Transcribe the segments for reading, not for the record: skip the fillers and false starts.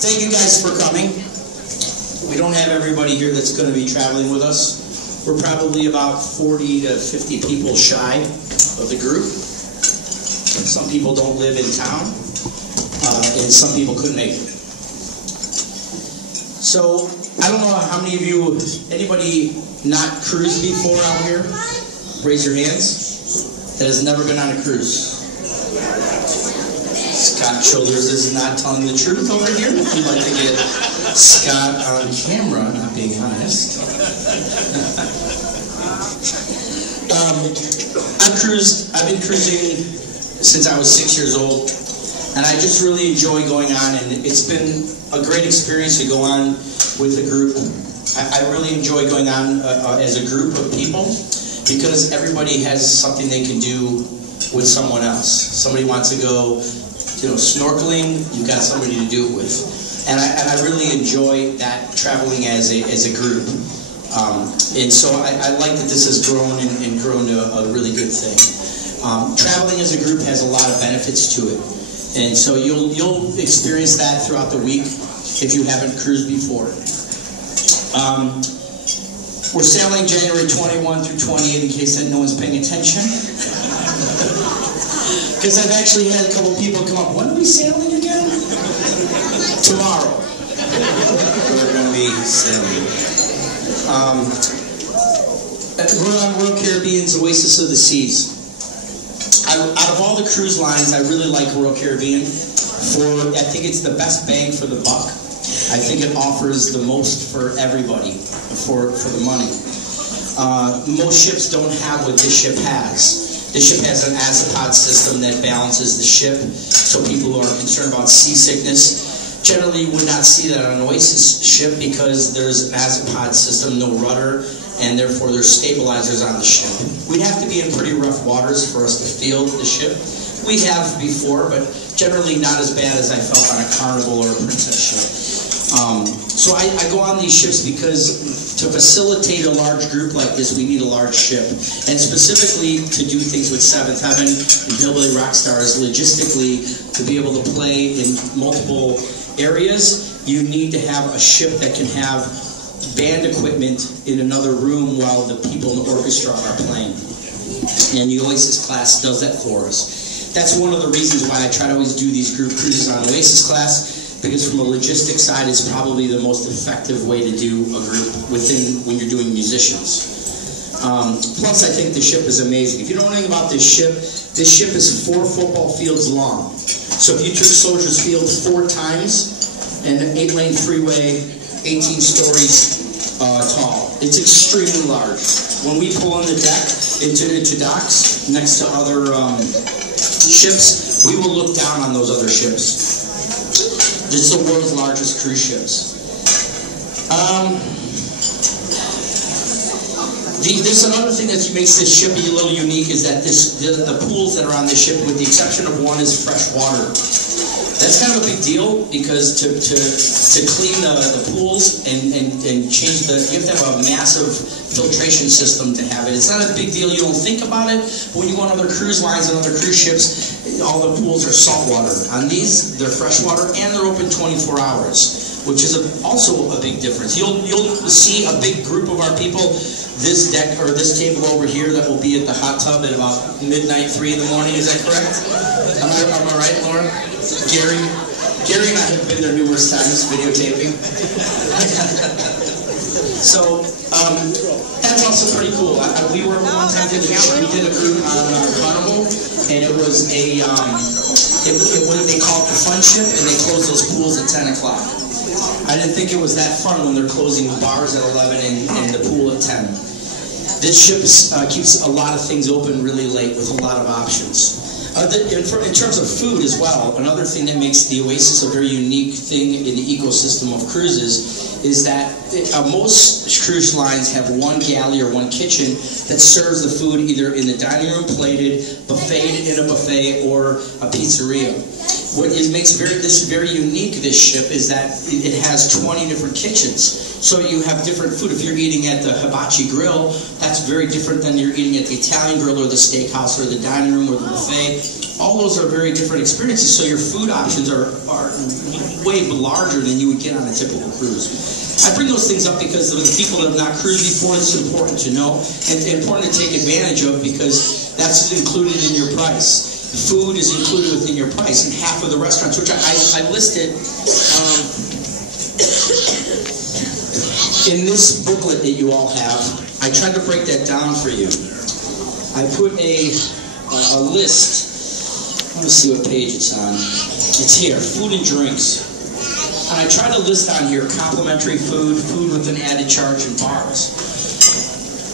thank you guys for coming. We don't have everybody here that's going to be traveling with us. We're probably about 40 to 50 people shy of the group. Some people don't live in town, and some people couldn't make it. So, I don't know how many of you, anybody not cruised before out here? Raise your hands. That has never been on a cruise. Scott Childers is not telling the truth over here. If you'd like to get Scott on camera, not being honest. I've been cruising since I was 6 years old, and I just really enjoy going on, and it's been a great experience to go on with a group. I really enjoy going on as a group of people because everybody has something they can do with someone else. Somebody wants to go, snorkeling, you've got somebody to do it with. And I really enjoy that, traveling as a group. And so I like that this has grown and grown to a really good thing. Traveling as a group has a lot of benefits to it. And so you'll experience that throughout the week if you haven't cruised before. We're sailing January 21 through 28 in case that no one's paying attention. Because I've actually had a couple people come up, when are we sailing again? Tomorrow. We're going to be sailing. We're on Royal Caribbean's Oasis of the Seas. Out of all the cruise lines, I really like Royal Caribbean. I think it's the best bang for the buck. I think it offers the most for everybody, for the money. Most ships don't have what this ship has. This ship has an azipod system that balances the ship, so people who are concerned about seasickness generally would not see that on an Oasis ship because there's an azipod system, no rudder, and therefore there's stabilizers on the ship. We'd have to be in pretty rough waters for us to feel the ship. We have before, but generally not as bad as I felt on a Carnival or a Princess ship. So I go on these ships because to facilitate a large group like this, we need a large ship. And specifically to do things with Seventh Heaven and Hillbilly Rockstars, logistically, to be able to play in multiple areas, you need to have a ship that can have band equipment in another room while the people in the orchestra are playing. And the Oasis class does that for us. That's one of the reasons why I try to always do these group cruises on Oasis class, because from a logistics side, it's probably the most effective way to do a group when you're doing musicians. Plus, I think the ship is amazing. If you don't know anything about this ship is 4 football fields long. So if you took Soldiers Field 4 times, and an 8-lane freeway, 18 stories tall. It's extremely large. When we pull on the deck into docks next to other ships, we will look down on those other ships. It's the world's largest cruise ships. There's another thing that makes this ship a little unique is that the pools that are on this ship, with the exception of one, is fresh water. That's kind of a big deal because to clean the pools and change you have to have a massive filtration system to have it. It's not a big deal. You don't think about it. But when you go on other cruise lines and other cruise ships, all the pools are salt water. On these, they're fresh water and they're open 24 hours, which is also a big difference. You'll see a big group of our people. This deck or this table over here that will be at the hot tub at about midnight, 3 in the morning. Is that correct? Am I right, Laura? Gary and I have been there numerous times videotaping. So that's also pretty cool. We were one time we did a group on Carnival, and it was they call it the fun ship, and they close those pools at 10 o'clock. I didn't think it was that fun when they're closing the bars at 11 and the pool at 10. This ship keeps a lot of things open really late with a lot of options. In terms of food as well, another thing that makes the Oasis a very unique thing in the ecosystem of cruises is that most cruise lines have one galley or one kitchen that serves the food either in the dining room plated, buffeted in a buffet, or a pizzeria. What makes this very unique, this ship, is that it has 20 different kitchens. So you have different food. If you're eating at the Hibachi Grill, that's very different than you're eating at the Italian Grill or the steakhouse or the dining room or the buffet. All those are very different experiences, so your food options are way larger than you would get on a typical cruise. I bring those things up because of the people that have not cruised before. It's important to know and important to take advantage of, because that's included in your price. Food is included within your price, and half of the restaurants, which I listed in this booklet that you all have. I tried to break that down for you. I put a list. Let's see what page it's on. It's here, food and drinks. And I try to list on here complimentary food, food with an added charge, and bars.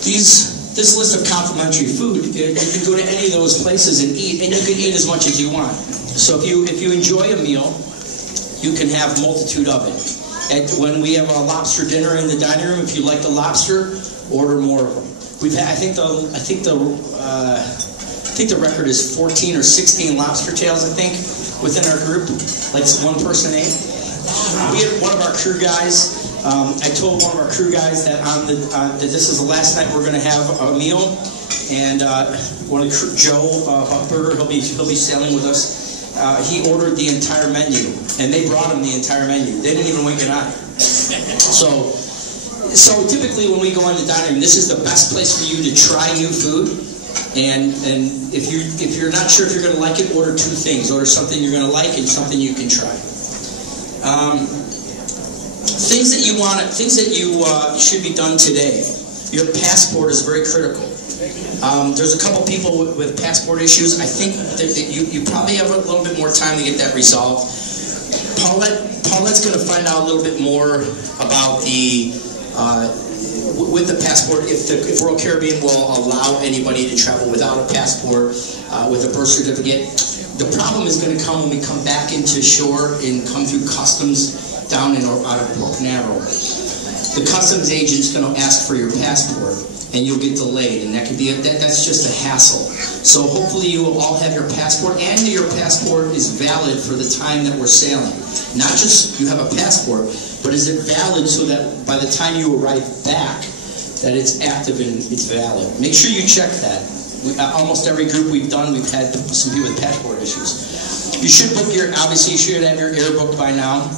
This list of complimentary food, you can go to any of those places and eat, and you can eat as much as you want. So if you enjoy a meal, you can have a multitude of it. And when we have a lobster dinner in the dining room, if you like the lobster, order more of them. I think the record is 14 or 16 lobster tails, I think, within our group. Like one person ate. We had one of our crew guys. I told one of our crew guys that that this is the last night we're going to have a meal, and one of Joe Buckberger, he'll be sailing with us. He ordered the entire menu, and they brought him the entire menu. They didn't even wink an eye. So typically when we go in the dining room, this is the best place for you to try new food. And if you're not sure if you're going to like it, order two things. Order something you're going to like and something you can try. Things that you should be done today. Your passport is very critical. There's a couple people with passport issues. I think that you probably have a little bit more time to get that resolved. Paulette's going to find out a little bit more about with the passport, if Royal Caribbean will allow anybody to travel without a passport, with a birth certificate. The problem is going to come when we come back into shore and come through customs down out of Port Canaveral. The customs agent's going to ask for your passport, and you'll get delayed, and that could be that's just a hassle. So hopefully you will all have your passport, and your passport is valid for the time that we're sailing. Not just you have a passport, but is it valid so that by the time you arrive back, that it's active and it's valid. Make sure you check that. Almost every group we've done, we've had some people with passport issues. You should book obviously you should have your air booked by now.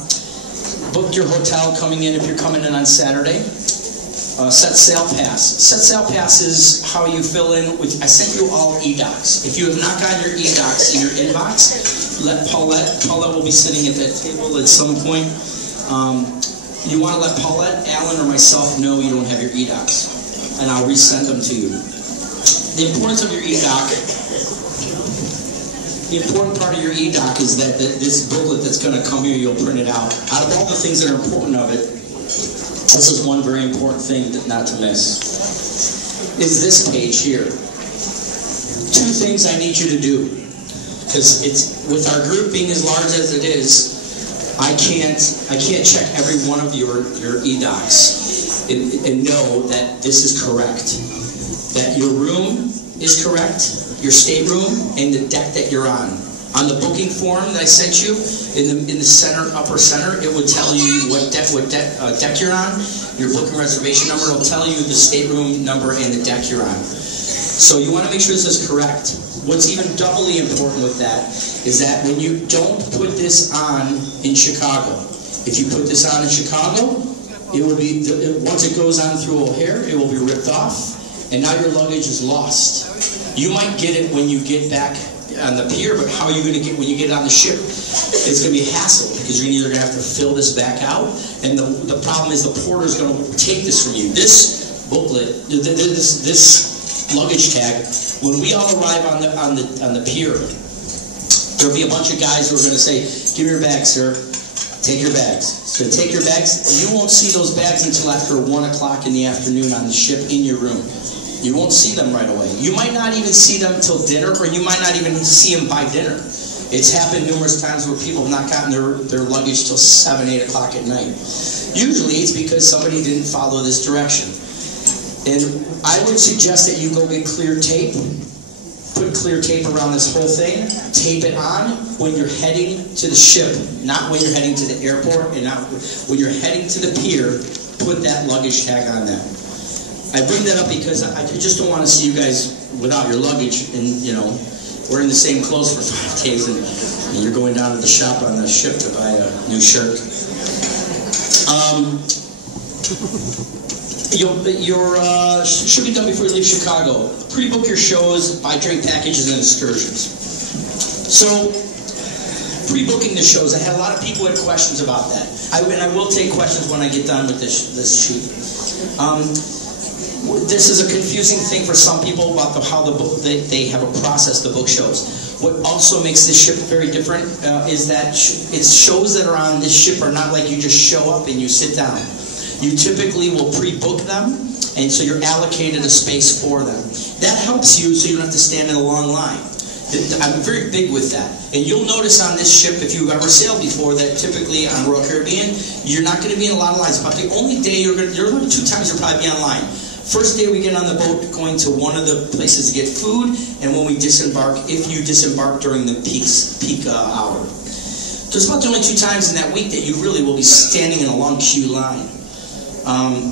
Book your hotel coming in if you're coming in on Saturday. Set sail pass. Set sail pass is how you fill in with, I sent you all e-docs. If you have not gotten your e-docs in your inbox, let Paulette will be sitting at that table at some point. You want to let Paulette, Alan, or myself know you don't have your e-docs, and I'll resend them to you. The importance of your e-doc, the important part of your e-doc is that this booklet that's going to come here, you'll print it out. Out of all the things that are important of it, this is one very important thing not to miss, is this page here. Two things I need you to do, because it's with our group being as large as it is, I can't check every one of your e-docs and know that this is correct. That your room is correct, your stateroom, and the deck that you're on. On the booking form that I sent you, in the center, upper center, it would tell you what deck you're on. Your booking reservation number will tell you the stateroom number and the deck you're on. So you want to make sure this is correct. What's even doubly important with that is that when you don't put this on in Chicago, if you put this on in Chicago, it will be, once it goes on through O'Hare, it will be ripped off, and now your luggage is lost. You might get it when you get back on the pier, but how are you going to get when you get on the ship? It's going to be a hassle, because you're either going to have to fill this back out, and the problem is the porter's going to take this from you. This booklet, this luggage tag, when we all arrive on the pier, there'll be a bunch of guys who are going to say, "Give me your bags, sir. Take your bags." So take your bags. You won't see those bags until after 1 o'clock in the afternoon on the ship in your room. You won't see them right away. You might not even see them till dinner, or you might not even see them by dinner. It's happened numerous times where people have not gotten their luggage till 7, 8 o'clock at night. Usually it's because somebody didn't follow this direction. And I would suggest that you go get clear tape, put clear tape around this whole thing. Tape it on when you're heading to the ship, not when you're heading to the airport, and not when you're heading to the pier. Put that luggage tag on that. I bring that up because I just don't want to see you guys without your luggage and, you know, wearing the same clothes for 5 days and you're going down to the shop on the ship to buy a new shirt. Should be done before you leave Chicago. Pre-book your shows, buy drink packages and excursions. So, pre-booking the shows, I had a lot of people who had questions about that. And I will take questions when I get done with this sheet. This is a confusing thing for some people about how they have a process to book shows. What also makes this ship very different is that it's shows that are on this ship are not like you just show up and you sit down. You typically will pre-book them, and so you're allocated a space for them. That helps you so you don't have to stand in a long line. I'm very big with that. And you'll notice on this ship, if you've ever sailed before, that typically on Royal Caribbean, you're not going to be in a lot of lines. But the only day there are only 2 times you'll probably be online. First day we get on the boat going to one of the places to get food, and when we disembark, if you disembark during the peak hour. There's about the only 2 times in that week that you really will be standing in a long queue line.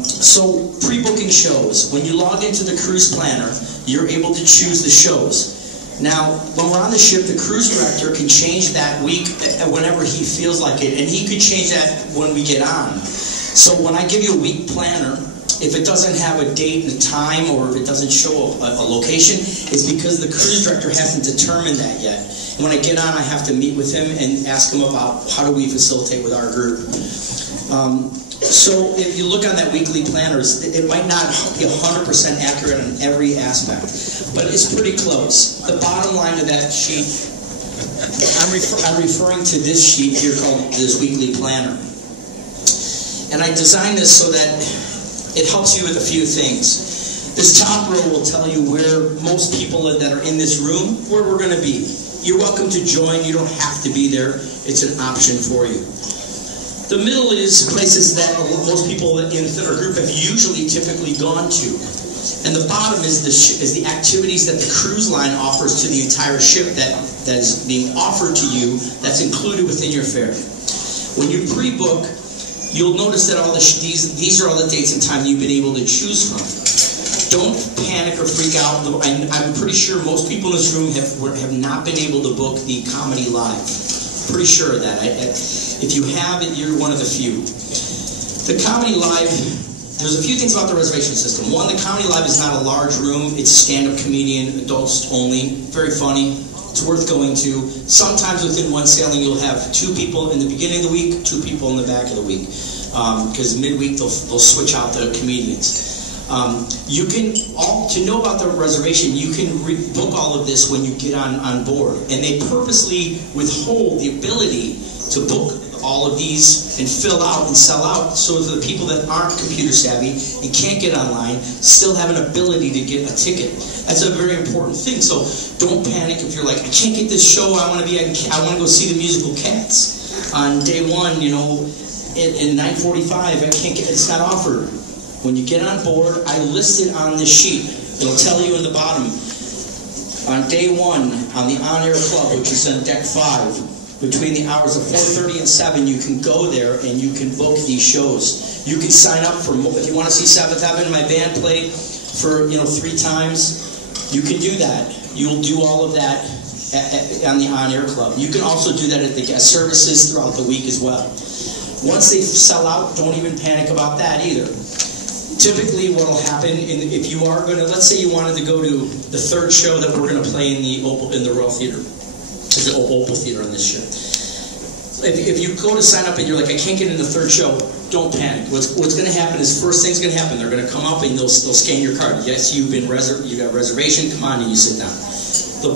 So pre-booking shows. When you log into the cruise planner, you're able to choose the shows. Now, when we're on the ship, the cruise director can change that week whenever he feels like it, and he could change that when we get on. So when I give you a week planner, if it doesn't have a date and a time, or if it doesn't show a location, it's because the cruise director hasn't determined that yet. And when I get on, I have to meet with him and ask him about how do we facilitate with our group. So if you look on that weekly planner, it might not be 100% accurate on every aspect, but it's pretty close. The bottom line of that sheet, I'm referring to this sheet here called this weekly planner. And I designed this so that it helps you with a few things. This top row will tell you where most people that are in this room, where we're going to be. You're welcome to join. You don't have to be there. It's an option for you. The middle is places that most people in our group have typically gone to. And the bottom is the activities that the cruise line offers to the entire ship that is being offered to you, that's included within your fare. When you pre-book, you'll notice that these are all the dates and time you've been able to choose from. Don't panic or freak out. I'm pretty sure most people in this room have not been able to book the Comedy Live. Pretty sure of that. If you have it, you're one of the few. The Comedy Live, there's a few things about the reservation system. One, the Comedy Live is not a large room. It's stand-up comedian, adults only, very funny. It's worth going to. Sometimes within one sailing, you'll have 2 people in the beginning of the week, 2 people in the back of the week. Because midweek, they'll switch out the comedians. To know about the reservation, you can book all of this when you get on board. And they purposely withhold the ability to book all of these and fill out and sell out so that the people that aren't computer savvy and can't get online still have an ability to get a ticket. That's a very important thing. So don't panic if you're like, I can't get this show, I want to go see the musical Cats on day 1, you know, in 9:45, I can't get, it's not offered. When you get on board, I listed on this sheet, it'll tell you in the bottom, on day 1, on the On-Air Club, which is on deck 5, between the hours of 4:30 and 7, you can go there and you can book these shows. You can sign up for, if you want to see Sabbath Heaven, my band played for 3 times, you can do that. You'll do all of that on the On-Air Club. You can also do that at the guest services throughout the week as well. Once they sell out, don't even panic about that either. Typically what will happen, if you are going to, let's say you wanted to go to the 3rd show that we're going to play in the Royal Theater. It's the Opal Theater on this ship. If you go to sign up and you're like, I can't get in the 3rd show, don't panic. What's going to happen is, first thing's going to happen, they're going to come up and they'll scan your card. Yes, you got reservation, come on, and you sit down.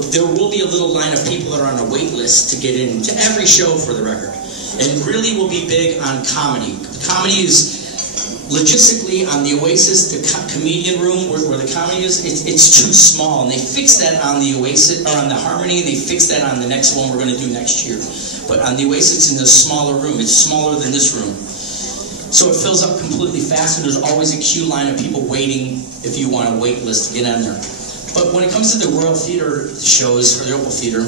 There will be a little line of people that are on a wait list to get into every show, for the record. And really will be big on comedy. Comedy is logistically on the Oasis, the comedian room where the comedy is, it's too small, and they fix that on the Oasis, or on the Harmony, and they fix that on the next one we're going to do next year. But on the Oasis, it's in a smaller room. It's smaller than this room. So it fills up completely fast, and there's always a queue line of people waiting if you want a wait list to get in there. But when it comes to the Royal Theater shows, or the Opal Theater,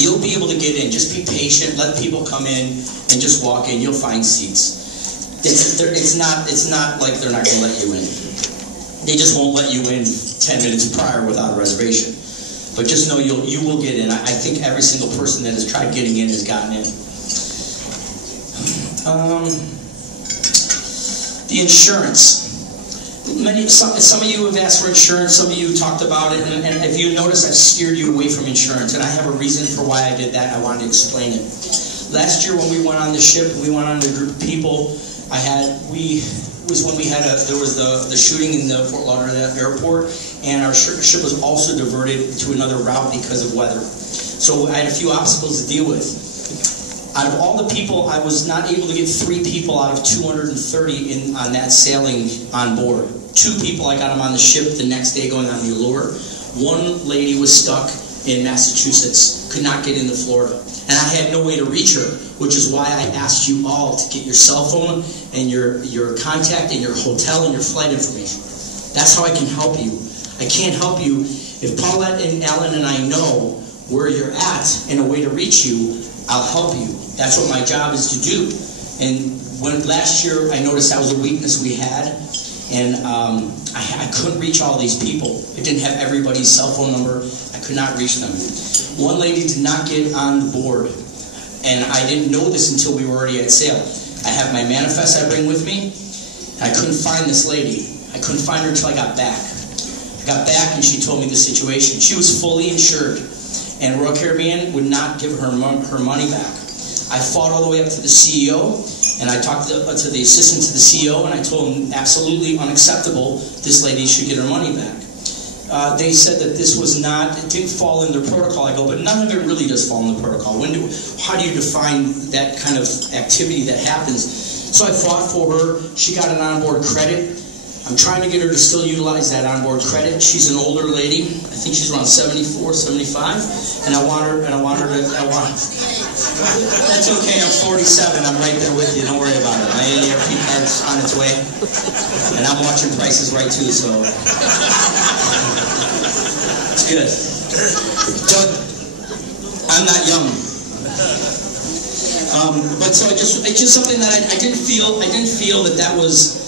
you'll be able to get in. Just be patient, let people come in, and just walk in. Will find seats. It's not like they're not going to let you in. They just won't let you in 10 minutes prior without a reservation. But just know you will get in. I think every single person that has tried getting in has gotten in. The insurance. Some of you have asked for insurance, some of you talked about it, and if you notice, I've steered you away from insurance, and I have a reason for why I did that. I wanted to explain it. Last year when we went on the ship, we went on a group of people. Was when we had there was the shooting in the Fort Lauderdale airport, and our ship was also diverted to another route because of weather. So I had a few obstacles to deal with. Out of all the people, I was not able to get 3 people out of 230 on that sailing on board. 2 people, I got them on the ship the next day going on the Allure. 1 lady was stuck in Massachusetts, could not get into Florida. And I had no way to reach her, which is why I asked you all to get your cell phone and your contact and your hotel and your flight information. That's how I can help you. I can't help you if Paulette and Alan and I know where you're at and a way to reach you. I'll help you. That's what my job is to do. And when last year I noticed that was a weakness we had, and I couldn't reach all these people. I didn't have everybody's cell phone number. I could not reach them. 1 lady did not get on board, and I didn't know this until we were already at sail. I have my manifest I bring with me. I couldn't find this lady. I couldn't find her until I got back. I got back and she told me the situation. She was fully insured, and Royal Caribbean would not give her money back. I fought all the way up to the CEO, and I talked to the assistant to the CEO, and I told him absolutely unacceptable, this lady should get her money back. They said that this was not, it didn't fall in their protocol. I go, but none of it really does fall in the protocol. How do you define that kind of activity that happens? So I fought for her. She got an onboard credit. I'm trying to get her to still utilize that onboard credit. She's an older lady. I think she's around 74, 75. And I want her to, that's okay, I'm 47. I'm right there with you. Don't worry about it. My AARP card's on its way. And I'm watching Price is Right too, so. It's good. Doug, I'm not young. But so it's just something that I didn't feel that was.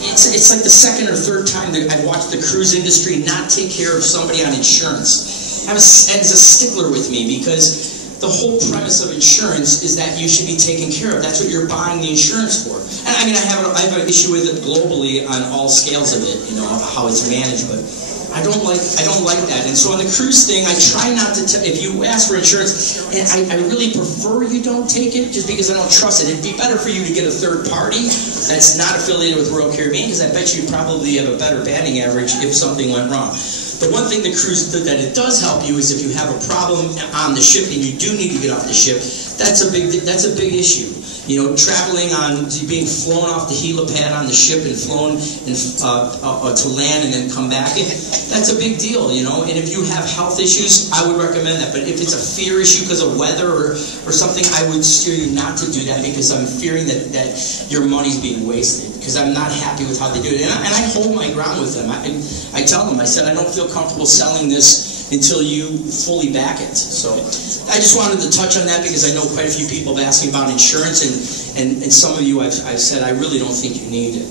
It's like the 2nd or 3rd time that I've watched the cruise industry not take care of somebody on insurance. And it's a stickler with me because the whole premise of insurance is that you should be taken care of. That's what you're buying the insurance for. And I mean, I have an issue with it globally on all scales of it, you know, how it's managed, but I don't like that. And so on the cruise thing, I try not to, if you ask for insurance, and I really prefer you don't take it just because I don't trust it. It'd be better for you to get a third party that's not affiliated with Royal Caribbean, because I bet you probably have a better batting average if something went wrong. But one thing that it does help you is if you have a problem on the ship and you do need to get off the ship, that's a big issue. You know, traveling being flown off the helipad on the ship and flown to land and then come back, that's a big deal, you know. And if you have health issues, I would recommend that. But if it's a fear issue because of weather or something, I would steer you not to do that because I'm fearing that your money's being wasted because I'm not happy with how they do it. And I hold my ground with them. I tell them, I said, I don't feel comfortable selling this until you fully back it. So I just wanted to touch on that because I know quite a few people have asked me about insurance, and some of you I've said I really don't think you need it.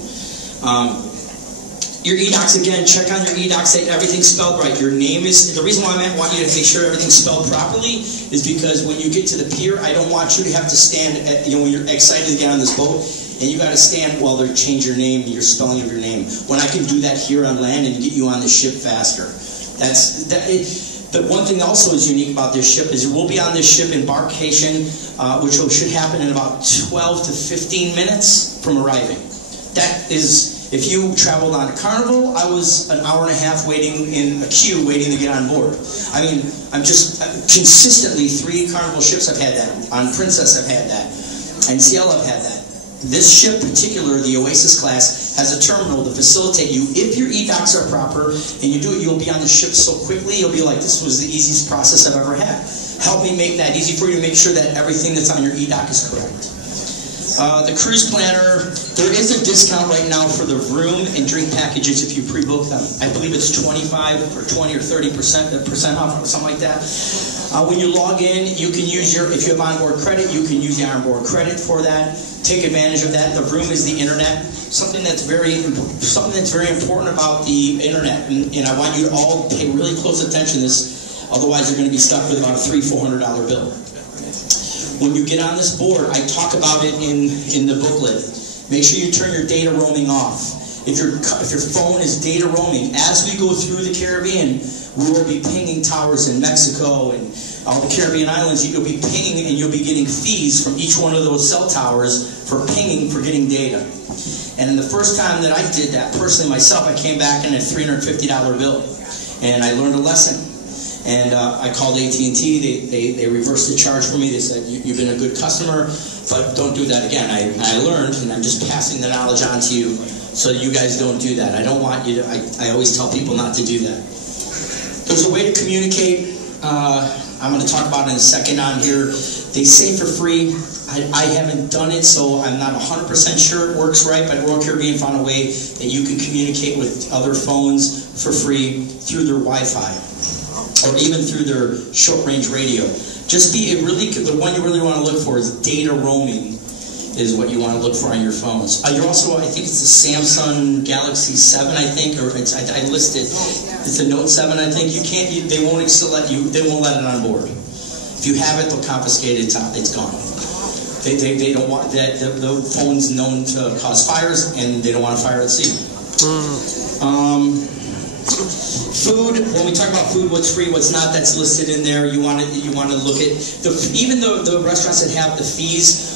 Your e-docs, again, check on your e-docs, say everything's spelled right. Your name is, the reason why I want you to make sure everything's spelled properly is because when you get to the pier, I don't want you to have to stand when you're excited to get on this boat, and you got to stand while they change your name, your spelling of your name. When I can do that here on land and get you on the ship faster. But one thing also is unique about this ship is we'll be on this ship embarkation, which should happen in about 12 to 15 minutes from arriving. That is, if you traveled on a Carnival, I was an hour and a half waiting in a queue waiting to get on board. I mean, I'm just consistently 3 Carnival ships I've had that. On Princess I've had that. And Cielo I've had that. This ship, particular, the Oasis class, has a terminal to facilitate you. If your e-docs are proper and you do it, you'll be on the ship so quickly, you'll be like, this was the easiest process I've ever had. Help me make that easy for you to make sure that everything that's on your e-doc is correct. The cruise planner, there is a discount right now for the room and drink packages if you pre-book them. I believe it's 25 or 20 or 30% off or something like that. When you log in, you can use if you have onboard credit, you can use your onboard credit for that. Take advantage of that. The room is the internet. Something that's very important about the internet, and I want you to all pay really close attention to this. Otherwise, you're going to be stuck with about a $300-400 bill. When you get on this board, I talk about it in the booklet. Make sure you turn your data roaming off. If your phone is data roaming, as we go through the Caribbean, we will be pinging towers in Mexico and all the Caribbean islands. You'll be pinging and you'll be getting fees from each one of those cell towers for pinging, for getting data. And the first time that I did that, personally myself, I came back in a $350 bill. And I learned a lesson. And I called AT&T. They reversed the charge for me. They said, you've been a good customer, but don't do that again. I learned, and I'm just passing the knowledge on to you so you guys don't do that. I don't want you to, I always tell people not to do that. There's a way to communicate. I'm going to talk about it in a second on here. They say for free. I haven't done it, so I'm not 100% sure it works right, but Royal Caribbean found a way that you can communicate with other phones for free through their Wi-Fi or even through their short-range radio. Just the one you really want to look for is data roaming is what you want to look for on your phones. You're also, I think it's the Samsung Galaxy 7, I think, or I listed, it's a Note 7, I think. They won't let it on board. If you have it, they'll confiscate it, it's gone. They don't want that. The phone's known to cause fires, and they don't want a fire at sea. Food. When we talk about food, what's free, what's not, that's listed in there. You want to look at even the restaurants that have the fees.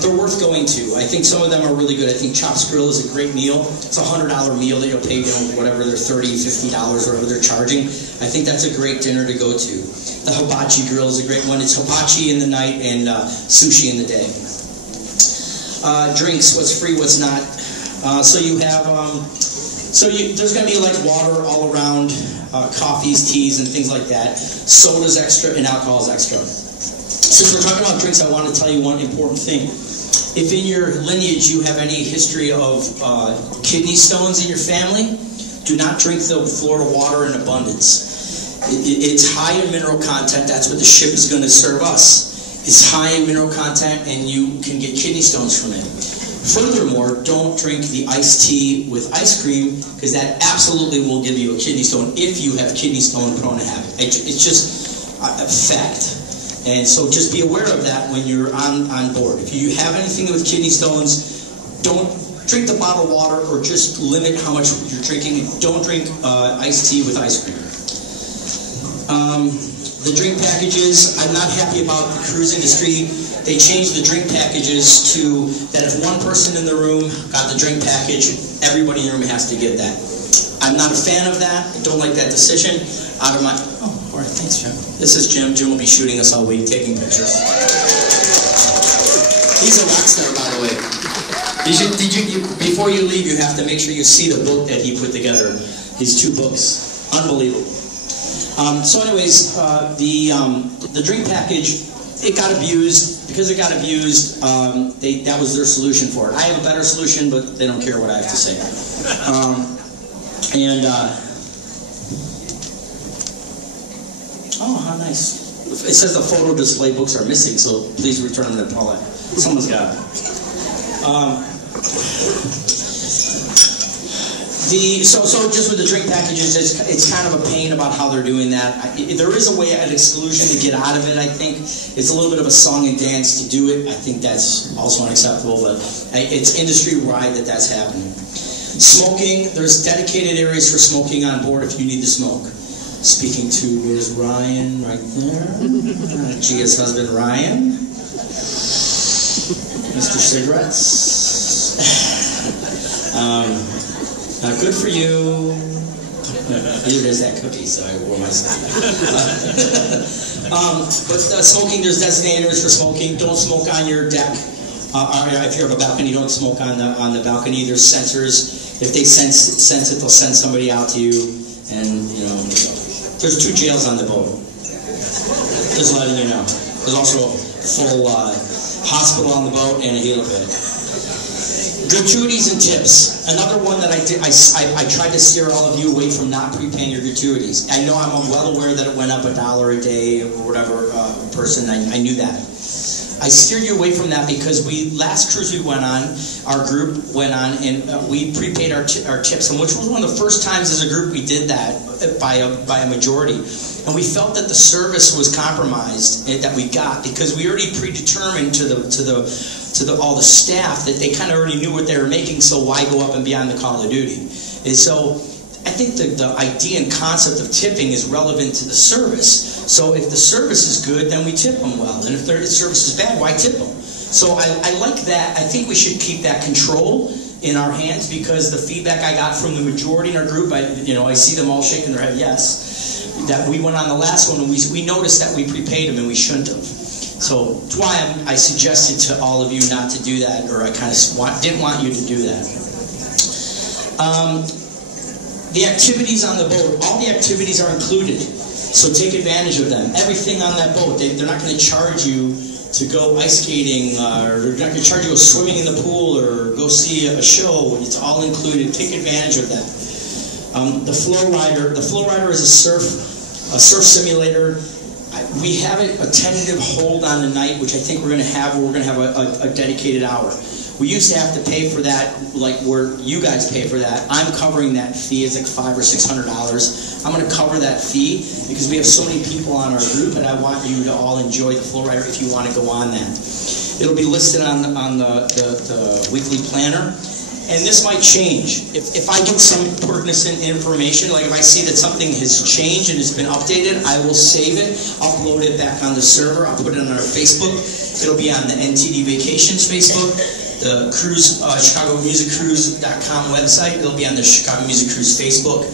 They're worth going to. I think some of them are really good. I think Chops Grill is a great meal. It's a $100 meal that you'll pay, whatever they're $30, $50, whatever they're charging. I think that's a great dinner to go to. The Hibachi Grill is a great one. It's hibachi in the night and sushi in the day. Drinks, what's free, what's not. So you have, there's going to be like water all around, coffees, teas, and things like that. Soda's extra and alcohol's extra. Since we're talking about drinks, I want to tell you one important thing. If in your lineage you have any history of kidney stones in your family, do not drink the Florida water in abundance. It's high in mineral content. That's what the ship is going to serve us. It's high in mineral content, and you can get kidney stones from it. Furthermore, don't drink the iced tea with ice cream, because that absolutely will give you a kidney stone if you have kidney stone prone to habit. It's just a fact. And so just be aware of that when you're on board. If you have anything with kidney stones, don't drink the bottled water, or just limit how much you're drinking. Don't drink iced tea with ice cream. The drink packages, I'm not happy about the cruise industry. They changed the drink packages to that if one person in the room got the drink package, everybody in the room has to get that. I'm not a fan of that. I don't like that decision. All right, thanks, Jim. This is Jim. Jim will be shooting us all week, taking pictures. He's a rock star, by the way. Before you leave, you have to make sure you see the book that he put together. His 2 books. Unbelievable. So anyways, the drink package, it got abused. Because it got abused, that was their solution for it. I have a better solution, but they don't care what I have to say. Oh, how nice. It says the photo display books are missing, so please return them to Paulette. Someone's got it. So just with the drink packages, it's kind of a pain about how they're doing that. There is a way, an exclusion to get out of it, I think. It's a little bit of a song and dance to do it. I think that's also unacceptable, but it's industry-wide that's happening. Smoking, there's dedicated areas for smoking on board if you need to smoke. Speaking to, where's Ryan? Right there. Gia's husband, Ryan. Mr. Cigarettes. Good for you. Neither does that cookie, so I wore my but smoking, there's designated areas for smoking. Don't smoke on your deck. If you have a balcony, don't smoke on the balcony. There's sensors. If they sense it, they'll send somebody out to you. And there's 2 jails on the boat. Just letting you know. There's also full hospital on the boat, and a helipad. Gratuities and tips. Another one that I did, I tried to steer all of you away from not prepaying your gratuities. I know I'm well aware that it went up $1 a day or whatever person. I knew that. I steered you away from that because last cruise we went on, our group went on, and we prepaid our tips, and which was one of the first times as a group we did that by a majority. And we felt that the service was compromised that we got because we already predetermined to all the staff that they kind of already knew what they were making, so why go up and beyond the call of duty? And so I think the idea and concept of tipping is relevant to the service. So if the service is good, then we tip them well. And if the service is bad, why tip them? So I like that. I think we should keep that control in our hands because the feedback I got from the majority in our group, I see them all shaking their head yes, that we went on the last one and we noticed that we prepaid them and we shouldn't have. So that's why I suggested to all of you not to do that, or I kind of didn't want you to do that. The activities on the boat, all the activities are included, so take advantage of them. Everything on that boat, they're not going to charge you to go ice skating, or they're not going to charge you to go swimming in the pool, or go see a show. It's all included. Take advantage of that. The Flow Rider is a surf simulator. We have a tentative hold on the night, which I think we're going to have a dedicated hour. We used to have to pay for that, like where you guys pay for that. I'm covering that fee. It's like $500 or $600. I'm going to cover that fee because we have so many people on our group, and I want you to all enjoy the Flow Rider if you want to go on that. It'll be listed on the weekly planner. And this might change. If I get some pertinent information, like if I see that something has changed and it's been updated, I will save it, upload it back on the server, I'll put it on our Facebook. It'll be on the NTD Vacations Facebook, the ChicagoMusicCruise.com website. It'll be on the Chicago Music Cruise Facebook,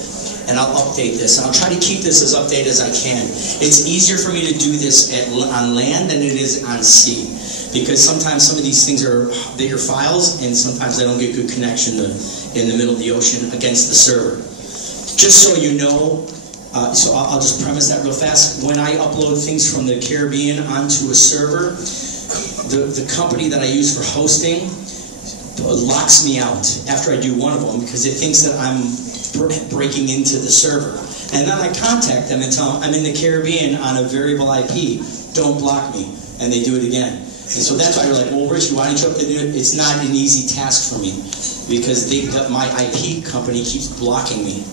and I'll update this. And I'll try to keep this as updated as I can. It's easier for me to do this on land than it is on sea, because sometimes some of these things are bigger files, and sometimes I don't get good connection in the middle of the ocean against the server. Just so you know, so I'll just premise that real fast. When I upload things from the Caribbean onto a server, the company that I use for hosting locks me out after I do one of them because it thinks that I'm breaking into the server. And then I contact them and tell them I'm in the Caribbean on a variable IP, don't block me, and they do it again. And so that's why you're like, well, Richie, why don't you update it? It's not an easy task for me because my IP company keeps blocking me.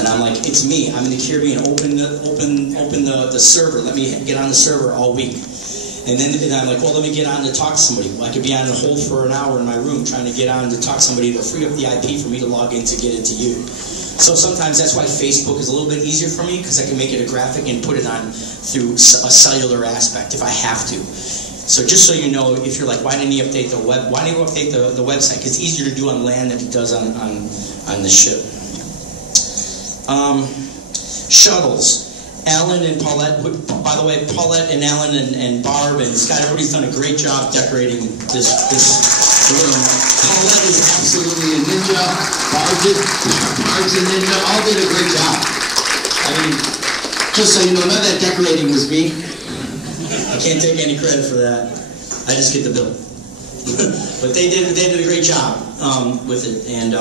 And I'm like, it's me. I'm in the Caribbean. Open the server. Let me get on the server all week. And then I'm like, well, let me get on to talk to somebody. Well, I could be on hold for an hour in my room trying to get on to talk to somebody to free up the IP for me to log in to get it to you. So sometimes that's why Facebook is a little bit easier for me because I can make it a graphic and put it on through a cellular aspect if I have to. So just so you know, if you're like, why didn't he update the web? Why didn't he update the website? Because it's easier to do on land than it does on the ship. Shuttles. Alan and Paulette, by the way, Paulette and Alan and Barb and Scott, everybody's done a great job decorating this room. Paulette is absolutely a ninja. Barb's a ninja. All did a great job. I mean, just so you know, none of that decorating was me. I can't take any credit for that. I just get the bill. But they did a great job with it. And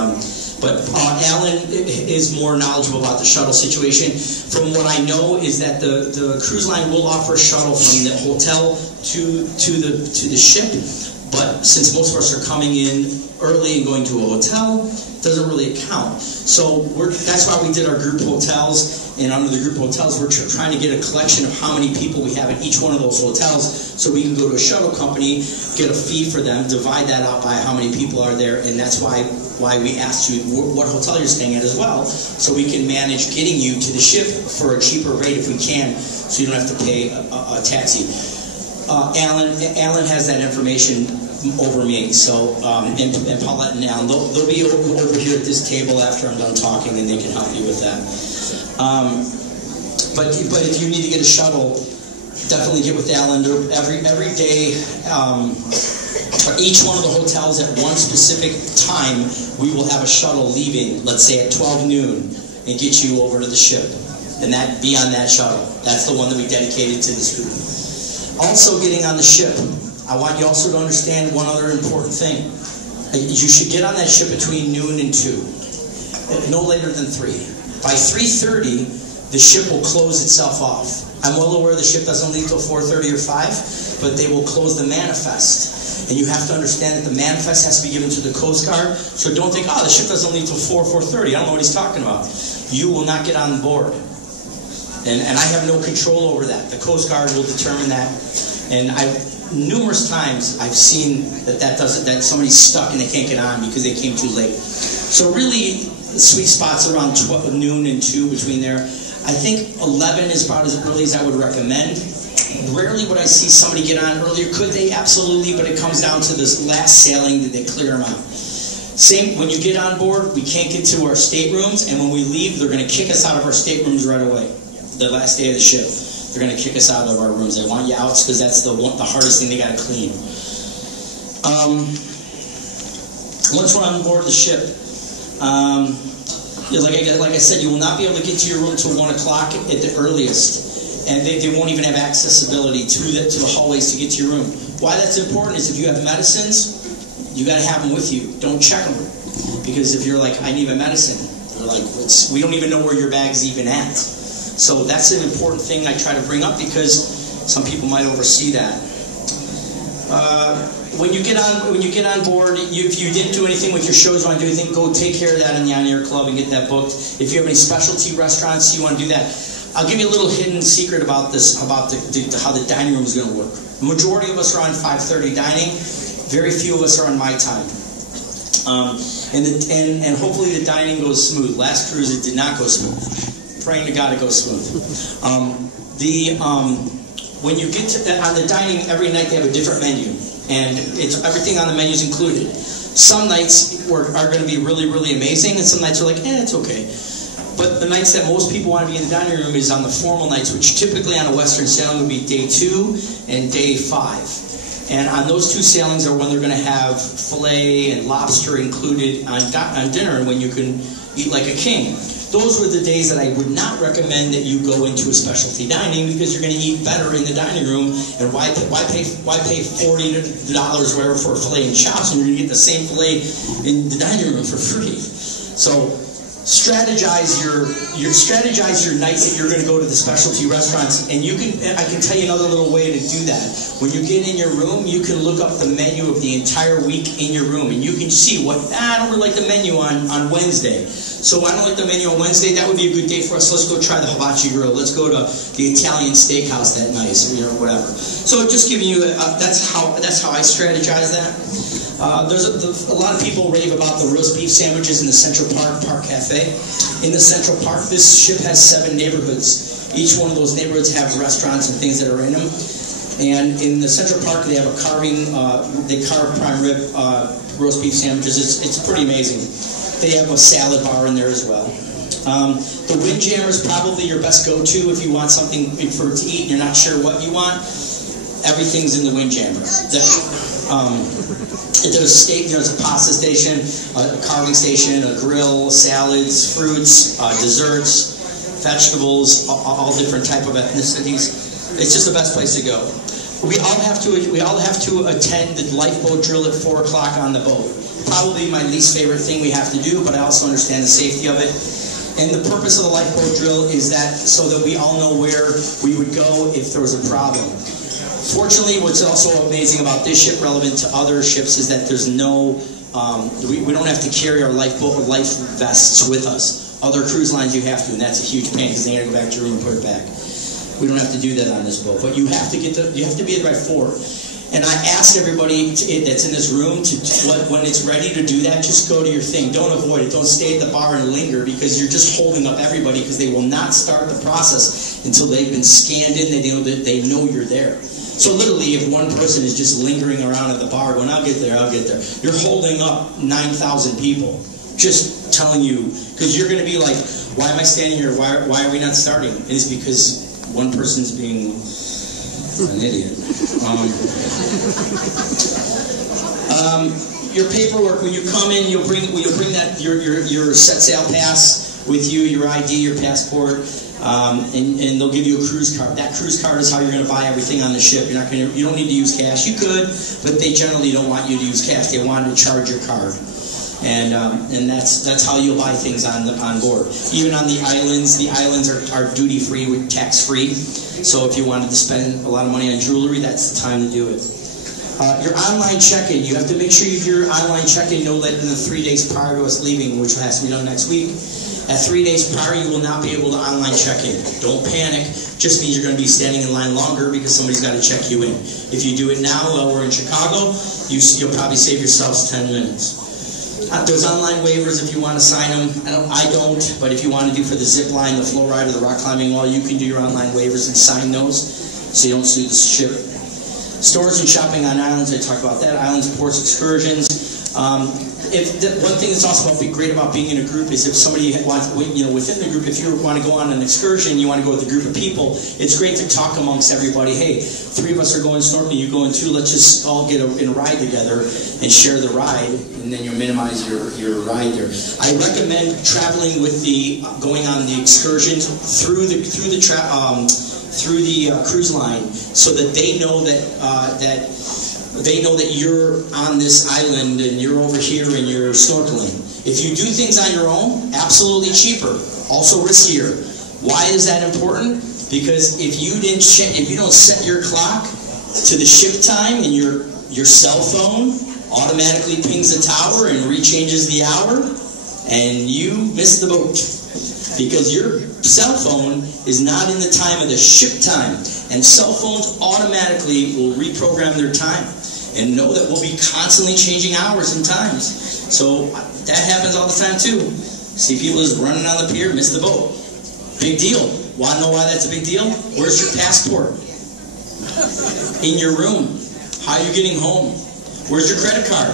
but Alan is more knowledgeable about the shuttle situation. From what I know is that the cruise line will offer a shuttle from the hotel to the ship. But since most of us are coming in early and going to a hotel, it doesn't really account. So that's why we did our group hotels. And under the group hotels, we're trying to get a collection of how many people we have at each one of those hotels so we can go to a shuttle company, get a fee for them, divide that out by how many people are there, and that's why we asked you what hotel you're staying at as well, so we can manage getting you to the ship for a cheaper rate if we can, so you don't have to pay a taxi. Alan has that information over me, so and Paulette and Alan, they'll be over here at this table after I'm done talking, and they can help you with that. But if you need to get a shuttle, definitely get with Alan. Every day, each one of the hotels at one specific time, we will have a shuttle leaving, let's say at 12 noon, and get you over to the ship. And that be on that shuttle. That's the one that we dedicated to this group. Also getting on the ship. I want you also to understand one other important thing. You should get on that ship between noon and 2, no later than 3. By 3:30, the ship will close itself off. I'm well aware the ship doesn't leave till 4:30 or 5, but they will close the manifest. And you have to understand that the manifest has to be given to the Coast Guard. So don't think, oh, the ship doesn't leave till 4:30. I don't know what he's talking about. You will not get on board. And I have no control over that. The Coast Guard will determine that. And numerous times I've seen that somebody's stuck and they can't get on because they came too late. So really, the sweet spot's around noon and 2, between there. I think 11 is about as early as I would recommend. Rarely would I see somebody get on earlier. Could they? Absolutely, but it comes down to this last sailing that they clear them out. Same, when you get on board, we can't get to our staterooms, and when we leave, they're going to kick us out of our staterooms right away. The last day of the ship, they're going to kick us out of our rooms. They want you out because that's the hardest thing they got to clean. Once we're on board the ship, like I said, you will not be able to get to your room until 1 o'clock at the earliest, and they won't even have accessibility to the hallways to get to your room. Why that's important is if you have medicines, you got to have them with you. Don't check them, because if you're like, I need my medicine, they're like, we don't even know where your bag's even at. So that's an important thing I try to bring up because some people might oversee that. When you get on board, if you didn't do anything with your shows, want to do anything, go take care of that in the On Air Club and get that booked. If you have any specialty restaurants, you want to do that. I'll give you a little hidden secret about this, about how the dining room is going to work. The majority of us are on 5:30 dining. Very few of us are on my time. And hopefully the dining goes smooth. Last cruise it did not go smooth. Praying to God it goes smooth. When you get to on the dining, every night they have a different menu, and it's everything on the menu is included. Some nights are going to be really, really amazing, and some nights are like, it's okay. But the nights that most people want to be in the dining room is on the formal nights, which typically on a Western sailing would be day 2 and day 5. And on those 2 sailings are when they're going to have filet and lobster included on dinner, and when you can eat like a king. Those were the days that I would not recommend that you go into a specialty dining, because you're going to eat better in the dining room. And why pay $40 whatever for a filet and chops when you're going to get the same filet in the dining room for free? So strategize your nights that you're going to go to the specialty restaurants, and I can tell you another little way to do that. When you get in your room, you can look up the menu of the entire week in your room, and you can see I don't really like the menu on Wednesday. So I don't like the menu on Wednesday. That would be a good day for us. Let's go try the hibachi grill. Let's go to the Italian steakhouse that night, or whatever. So just giving you that's how I strategize that. There's a lot of people rave about the roast beef sandwiches in the Central Park Cafe. In the Central Park, this ship has 7 neighborhoods. Each one of those neighborhoods have restaurants and things that are in them. And in the Central Park, they have a they carve prime rib roast beef sandwiches. It's pretty amazing. They have a salad bar in there as well. The Windjammer is probably your best go-to if you want something to eat and you're not sure what you want. Everything's in the Windjammer. There's a pasta station, a carving station, a grill, salads, fruits, desserts, vegetables, all different type of ethnicities. It's just the best place to go. We all have to attend the lifeboat drill at 4 o'clock on the boat. Probably my least favorite thing we have to do, but I also understand the safety of it. And the purpose of the lifeboat drill is that so that we all know where we would go if there was a problem. Fortunately, what's also amazing about this ship, relevant to other ships, is that there's no, we don't have to carry our lifeboat or life vests with us. Other cruise lines you have to, and that's a huge pain because they got to go back to your room and put it back. We don't have to do that on this boat, but you have to be there by 4. And I ask everybody that's in this room when it's ready to do that, just go to your thing. Don't avoid it. Don't stay at the bar and linger, because you're just holding up everybody, because they will not start the process until they've been scanned in. They know you're there. So literally, if one person is just lingering around at the bar going, I'll get there, you're holding up 9,000 people. Just telling you, because you're going to be like, why am I standing here? Why are we not starting? And it's because one person's being an idiot. Your paperwork, when you come in, you'll bring that your set sail pass with you, your ID, your passport. and they'll give you a cruise card. That cruise card is how you're going to buy everything on the ship. You don't need to use cash. You could, but they generally don't want you to use cash. They want to charge your card. And that's how you'll buy things on board. Even on the islands are duty free with tax free. So if you wanted to spend a lot of money on jewelry, that's the time to do it. Your online check-in, you have to make sure you do your online check-in no later than 3 days prior to us leaving, which has to be done next week. At 3 days prior, you will not be able to online check-in. Don't panic. Just means you're going to be standing in line longer because somebody's got to check you in. If you do it now while we're in Chicago, you'll probably save yourselves 10 minutes. There's online waivers if you want to sign them. I don't, but if you want to do for the zip line, the flow ride, or the rock climbing wall, you can do your online waivers and sign those so you don't sue the ship. Stores and shopping on islands, I talked about that. Islands, ports, excursions. One thing that's also great about being in a group is if somebody wants, within the group, if you want to go on an excursion, you want to go with a group of people, it's great to talk amongst everybody. Hey, 3 of us are going snorkeling, you going too, let's just all get in a ride together and share the ride, and then you'll minimize your ride there. I recommend traveling with going on the excursion through the cruise line so that they know that you're on this island and you're over here and you're snorkeling. If you do things on your own, absolutely cheaper, also riskier. Why is that important? Because if you don't set your clock to the ship time and your cell phone automatically pings the tower and rechanges the hour, and you miss the boat. Because your cell phone is not in the time of the ship time. And cell phones automatically will reprogram their time. And know that we'll be constantly changing hours and times. So that happens all the time too. See people just running on the pier, miss the boat. Big deal. Want to know why that's a big deal? Where's your passport? In your room. How are you getting home? Where's your credit card?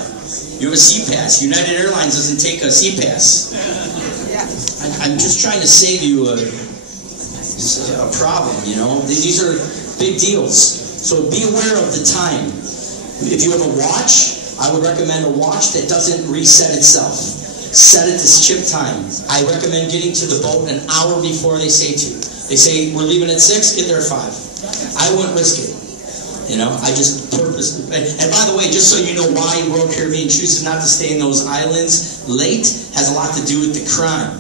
You have a C-Pass. United Airlines doesn't take a C-Pass. I'm just trying to save you a problem, These are big deals. So be aware of the time. If you have a watch, I would recommend a watch that doesn't reset itself. Set it to ship time. I recommend getting to the boat an hour before they say to. They say, we're leaving at 6, get there at 5. I wouldn't risk it. I just purposely. And by the way, just so you know why Royal Caribbean chooses not to stay in those islands late, has a lot to do with the crime.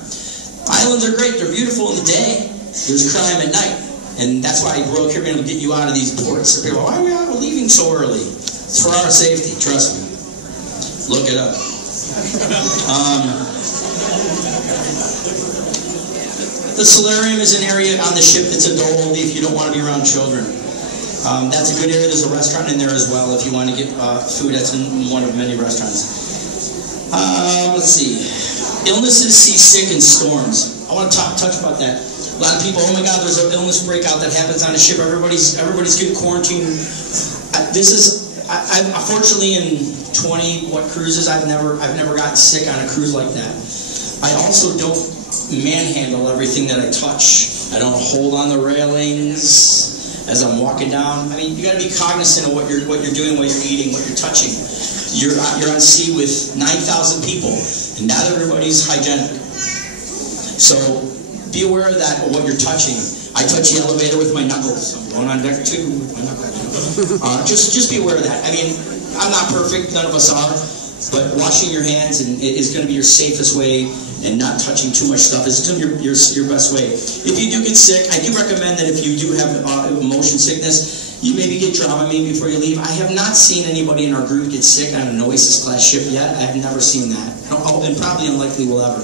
Islands are great, they're beautiful in the day. There's crime at night. And that's why Royal Caribbean will get you out of these ports. So people, why are we leaving so early? It's for our safety, trust me. Look it up. The solarium is an area on the ship that's adult only if you don't want to be around children. That's a good area. There's a restaurant in there as well if you want to get food. That's in one of many restaurants. Let's see. Illnesses, seasick, and storms. I want to touch about that. A lot of people, oh my God, there's an illness breakout that happens on a ship. Everybody's getting quarantined. Unfortunately, in 20 cruises, I've never gotten sick on a cruise like that. I also don't manhandle everything that I touch. I don't hold on the railings as I'm walking down. I mean, you got to be cognizant of what you're doing, what you're eating, what you're touching. You're on sea with 9,000 people, and not everybody's hygienic. So be aware of that, of what you're touching. I touch the elevator with my knuckles. I'm going on deck 2 with my knuckles. Just be aware of that. I mean, I'm not perfect, none of us are, but washing your hands is going to be your safest way, and not touching too much stuff is going to be your best way. If you do get sick, I do recommend that if you do have motion sickness, you maybe get Dramamine before you leave. I have not seen anybody in our group get sick on an Oasis class ship yet. I've never seen that, and probably unlikely will ever.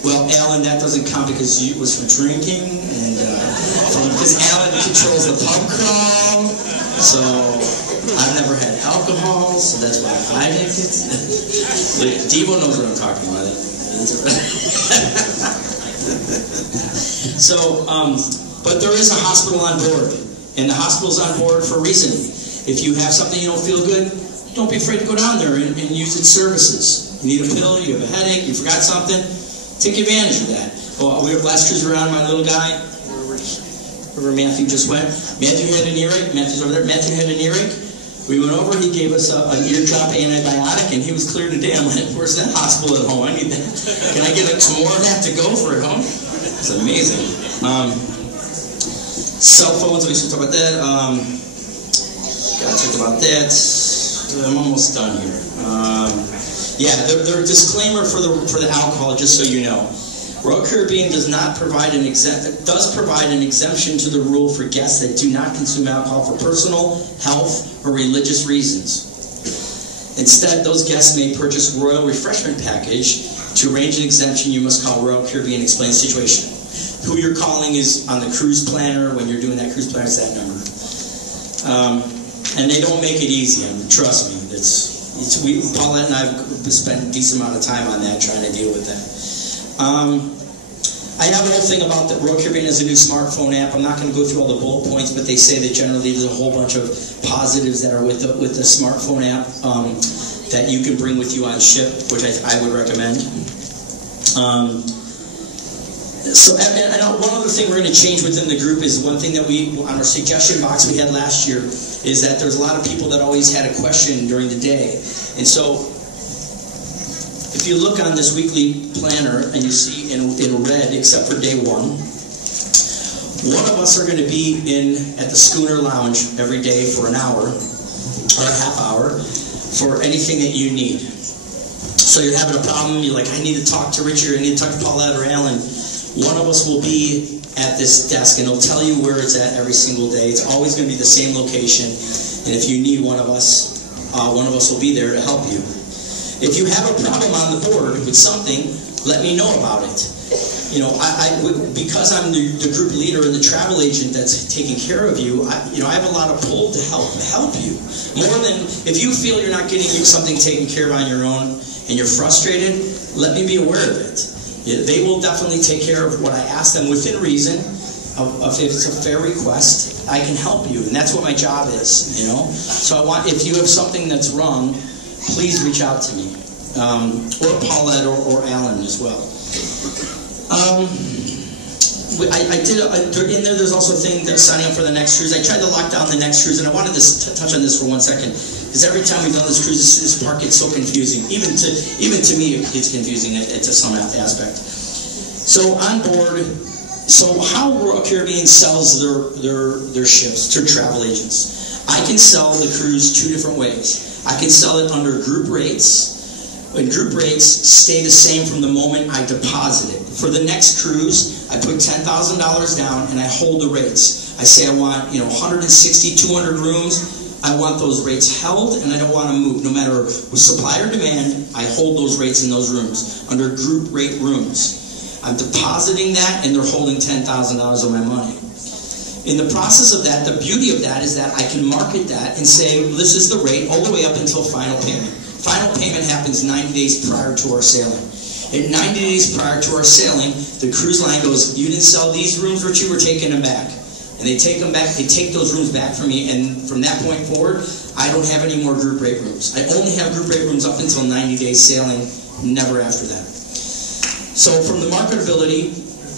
Well, Alan, that doesn't count because it was from drinking, and because Alan controls the pub crawl, so I've never had alcohol, so that's why I didn't get sick. Devo knows what I'm talking about. So, but there is a hospital on board, and the hospital's on board for a reason. If you have something you don't feel good, don't be afraid to go down there and use its services. You need a pill, you have a headache, you forgot something. Take advantage of that. Well, we were last cruise around, my little guy, wherever Matthew just went. Matthew had an earache. Matthew's over there. Matthew had an earache. We went over. He gave us an ear drop antibiotic, and he was clear today. I'm like, where's that hospital at home? I need that. Can I get some more of that to go for it home? It's amazing. Cell phones, we should talk about that. Gotta talk about that. I'm almost done here. Yeah, their disclaimer for the alcohol, just so you know. Royal Caribbean does provide an exemption to the rule for guests that do not consume alcohol for personal, health, or religious reasons. Instead, those guests may purchase Royal Refreshment Package. To arrange an exemption, you must call Royal Caribbean and explain the situation. Who you're calling is on the cruise planner. When you're doing that cruise planner, it's that number. And they don't make it easy. Trust me. Paulette and I have spent a decent amount of time on that, trying to deal with that. I have a whole thing about that. Royal Caribbean has a new smartphone app. I'm not going to go through all the bullet points, but they say that generally there's a whole bunch of positives that are with the smartphone app that you can bring with you on ship, which I would recommend. One other thing we're going to change within the group is one thing that on our suggestion box we had last year is that there's a lot of people that always had a question during the day. And so if you look on this weekly planner and you see in red, except for day one of us are going to be at the Schooner Lounge every day for an hour or a half hour for anything that you need. So you're having a problem, you're like, I need to talk to Richard, I need to talk to Paulette or Alan. One of us will be at this desk and it'll tell you where it's at every single day. It's always going to be the same location. And if you need one of us will be there to help you. If you have a problem on the board with something, let me know about it. You know, because I'm the group leader and the travel agent that's taking care of you, I have a lot of pull to help you. More than if you feel you're not getting something taken care of on your own and you're frustrated, let me be aware of it. They will definitely take care of what I ask them within reason. If it's a fair request, I can help you, and that's what my job is. You know, so if you have something that's wrong, please reach out to me, or Paulette or Alan as well. In there. There's also a thing that signing up for the next cruise. I tried to lock down the next cruise, and I wanted to touch on this for 1 second, because every time we've done this cruise, this part gets so confusing. Even to me, it's confusing to some aspect. So on board. So how Royal Caribbean sells their ships to travel agents. I can sell the cruise 2 different ways. I can sell it under group rates. And group rates stay the same from the moment I deposit it. For the next cruise, I put $10,000 down and I hold the rates. I say I want 160, 200 rooms. I want those rates held and I don't want to move. No matter with supply or demand, I hold those rates in those rooms under group rate rooms. I'm depositing that, and they're holding $10,000 of my money. In the process of that, the beauty of that is that I can market that and say, this is the rate all the way up until final payment. Final payment happens 90 days prior to our sailing. At 90 days prior to our sailing, the cruise line goes, you didn't sell these rooms, Richie, we're taking them back. And they take them back, they take those rooms back from me, and from that point forward, I don't have any more group rate rooms. I only have group rate rooms up until 90 days sailing, never after that. So from the marketability,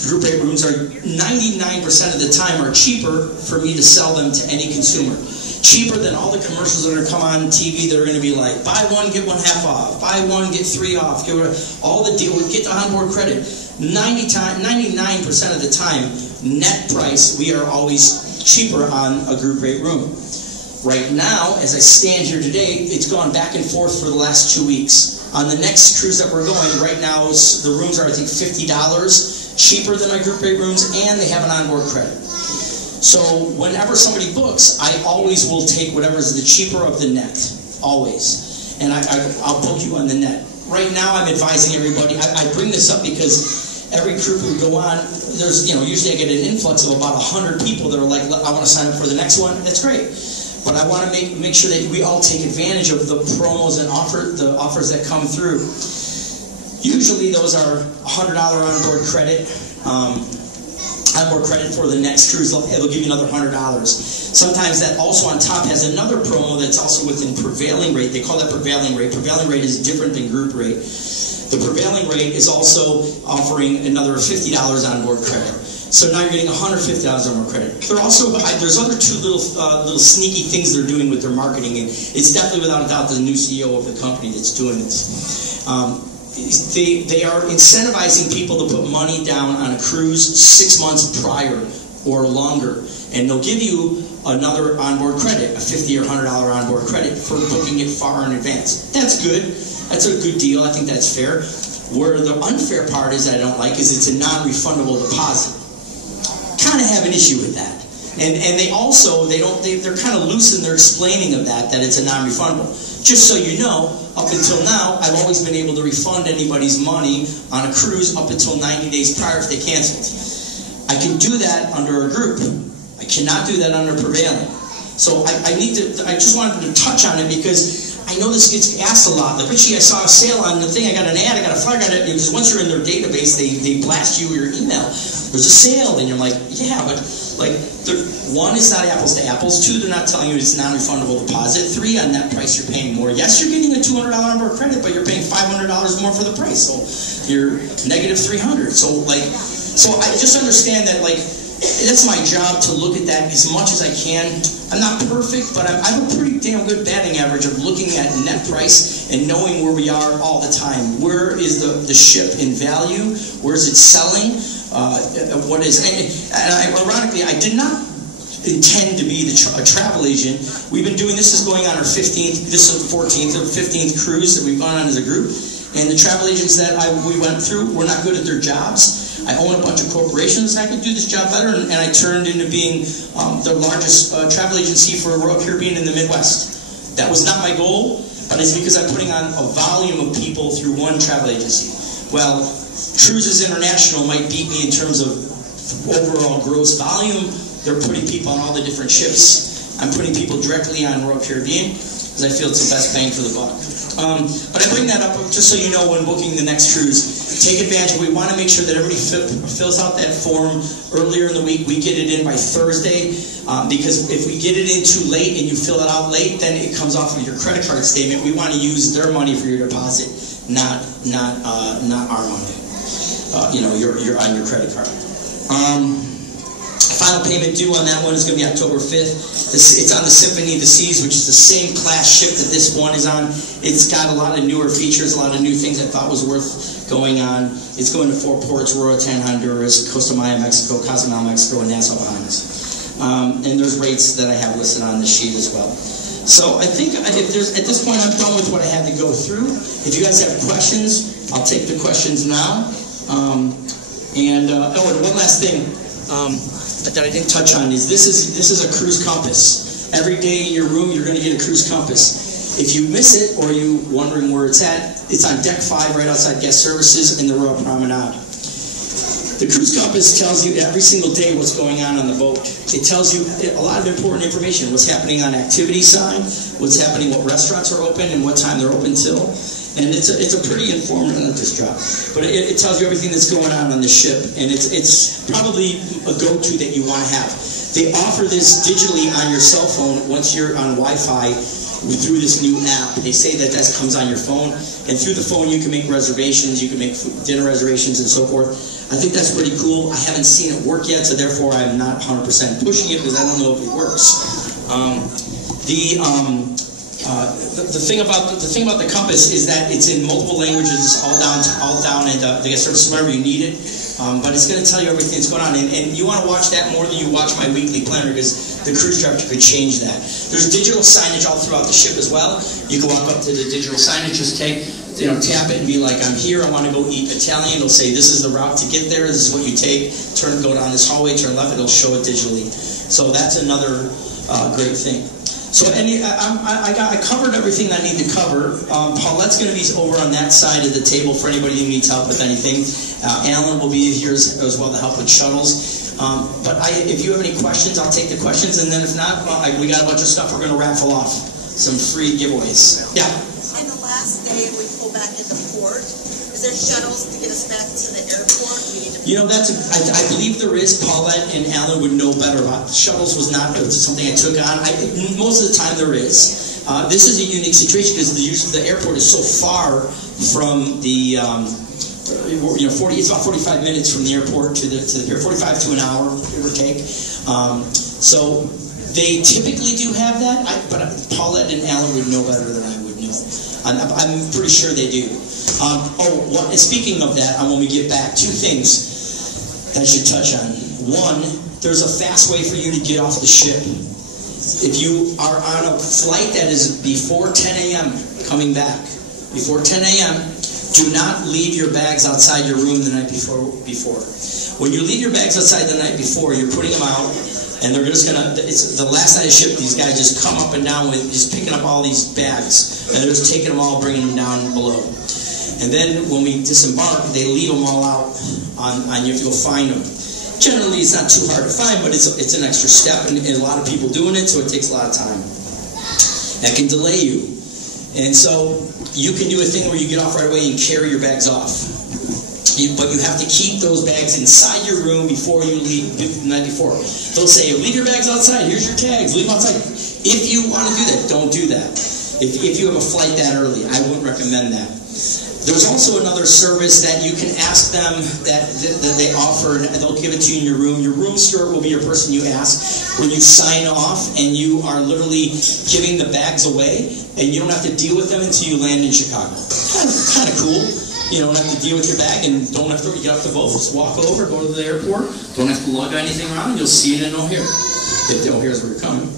group rate rooms are 99% of the time are cheaper for me to sell them to any consumer. Cheaper than all the commercials that are going to come on TV that are going to be like, buy one, get one half off, buy one, get 3 off, all the deal, get the onboard credit. 99% of the time, net price, we are always cheaper on a group rate room. Right now, as I stand here today, it's gone back and forth for the last 2 weeks. On the next cruise that we're going, right now, the rooms are, I think, $50 cheaper than my group rate rooms, and they have an onboard credit. So whenever somebody books, I always will take whatever is the cheaper of the net, always. And I'll book you on the net. Right now, I'm advising everybody. I bring this up because every group we go on, there's, usually I get an influx of about 100 people that are like, I want to sign up for the next one. That's great. But I want to make sure that we all take advantage of the promos and the offers that come through. Usually those are $100 onboard credit. Onboard credit for the next cruise. It'll give you another $100. Sometimes that also on top has another promo that's also within prevailing rate. They call that prevailing rate. Prevailing rate is different than group rate. The prevailing rate is also offering another $50 onboard credit. So now you're getting $150 on more credit. There's other 2 little sneaky things they're doing with their marketing, and it's definitely without a doubt the new CEO of the company that's doing this. they are incentivizing people to put money down on a cruise 6 months prior or longer, and they'll give you another onboard credit, a $50 or $100 onboard credit for booking it far in advance. That's good. That's a good deal. I think that's fair. Where the unfair part is that I don't like is it's a non-refundable deposit. Kind of have an issue with that. And they also, they're kind of loose in their explaining of that it's a non-refundable. Just so you know, up until now, I've always been able to refund anybody's money on a cruise up until 90 days prior if they canceled. I can do that under a group. I cannot do that under prevailing. So I just wanted to touch on it because I know this gets asked a lot. Like, Richie, I saw a sale on the thing, I got an ad, I got a flyer, because once you're in their database, they blast you your email. There's a sale, and you're like, yeah, but like, one, it's not apples to apples. Two, they're not telling you it's non-refundable deposit. Three, on that price, you're paying more. Yes, you're getting a $200 onboard credit, but you're paying $500 more for the price. So you're negative $300. So I just understand that, like, that's my job to look at that as much as I can. I'm not perfect, but I have a pretty damn good batting average of looking at net price and knowing where we are all the time. Where is the ship in value? Where is it selling? What is? And ironically, I did not intend to be a travel agent. We've been doing this is going on our 15th. This is the 14th or 15th cruise that we've gone on as a group. And the travel agents that we went through were not good at their jobs. I own a bunch of corporations, and I could do this job better, and I turned into being the largest travel agency for Royal Caribbean in the Midwest. That was not my goal, but it's because I'm putting on a volume of people through one travel agency. Well, Cruises International might beat me in terms of overall gross volume. They're putting people on all the different ships. I'm putting people directly on Royal Caribbean because I feel it's the best bang for the buck. But I bring that up just so you know when booking the next cruise. Take advantage. We want to make sure that everybody fills out that form earlier in the week. We get it in by Thursday because if we get it in too late and you fill it out late, then it comes off of your credit card statement. We want to use their money for your deposit, not our money. You're on your credit card. Final payment due on that one is going to be October 5th. It's on the Symphony of the Seas, which is the same class ship that this one is on. It's got a lot of newer features, a lot of new things I thought was worth going on. It's going to 4 ports: Roatan, Honduras, Costa Maya, Mexico, Cozumel, Mexico, and Nassau, Bahamas. And there's rates that I have listed on the sheet as well. So I think at this point I'm done with what I had to go through. If you guys have questions, I'll take the questions now. And one last thing. That I didn't touch on is this is a cruise compass. Every day in your room you're going to get a cruise compass. If you miss it or you wondering where it's at, it's on deck 5 right outside guest services in the Royal Promenade. The cruise compass tells you every single day what's going on the boat. It tells you a lot of important information. What's happening on activity sign, what's happening, what restaurants are open and what time they're open till. And it's a pretty informative, not this drop, but it tells you everything that's going on the ship, and it's probably a go-to that you want to have. They offer this digitally on your cell phone once you're on Wi-Fi through this new app. They say that comes on your phone, and through the phone you can make reservations, you can make dinner reservations and so forth. I think that's pretty cool. I haven't seen it work yet, so therefore I'm not 100% pushing it because I don't know if it works. The thing about the compass is that it's in multiple languages, all down, and the guest service whenever you need it. But it's going to tell you everything that's going on, and you want to watch that more than you watch my weekly planner because the cruise director could change that. There's digital signage all throughout the ship as well. You can walk up to the digital signage, just tap it and be like, I'm here, I want to go eat Italian. It'll say, this is the route to get there, this is what you take, go down this hallway, turn left, it'll show it digitally. So that's another great thing. So I covered everything I need to cover. Paulette's going to be over on that side of the table for anybody who needs help with anything. Alan will be here as well to help with shuttles. But if you have any questions, I'll take the questions. And then if not, we got a bunch of stuff we're going to raffle off. Some free giveaways. Yeah? In the last day, we pull back into port. Is there shuttles to get us back to the airport? I believe there is. Paulette and Alan would know better about it. Shuttles was not something I took on. Most of the time there is. This is a unique situation because the airport is so far from the, it's about 45 minutes from the airport to the pier, 45 to an hour, give or take. So they typically do have that, but Paulette and Alan would know better than I would know. I'm pretty sure they do. Speaking of that, when we get back, two things I should touch on. One, there's a fast way for you to get off the ship. If you are on a flight that is before 10 a.m. coming back, before 10 a.m., do not leave your bags outside your room the night before. When you leave your bags outside the night before, you're putting them out, and they're just gonna. It's the last night of ship. These guys just come up and down with just picking up all these bags, and they're just taking them all, bringing them down below. And then when we disembark, they leave them all out on you have to go find them. Generally, it's not too hard to find, but it's an extra step, and a lot of people doing it, so it takes a lot of time. That can delay you. And so you can do a thing where you get off right away and carry your bags off. But you have to keep those bags inside your room before you leave the night before. They'll say, leave your bags outside, here's your tags, leave them outside. If you want to do that, don't do that. If you have a flight that early, I wouldn't recommend that. There's also another service that you can ask them that they offer, and they'll give it to you in your room. Your room steward will be your person you ask when you sign off, and you are literally giving the bags away, and you don't have to deal with them until you land in Chicago. Kind of cool. You don't have to deal with your bag, and don't have to get off the boat. Just walk over, go to the airport. Don't have to lug anything around. You'll see it in O'Hare. If O'Hare's where you're coming.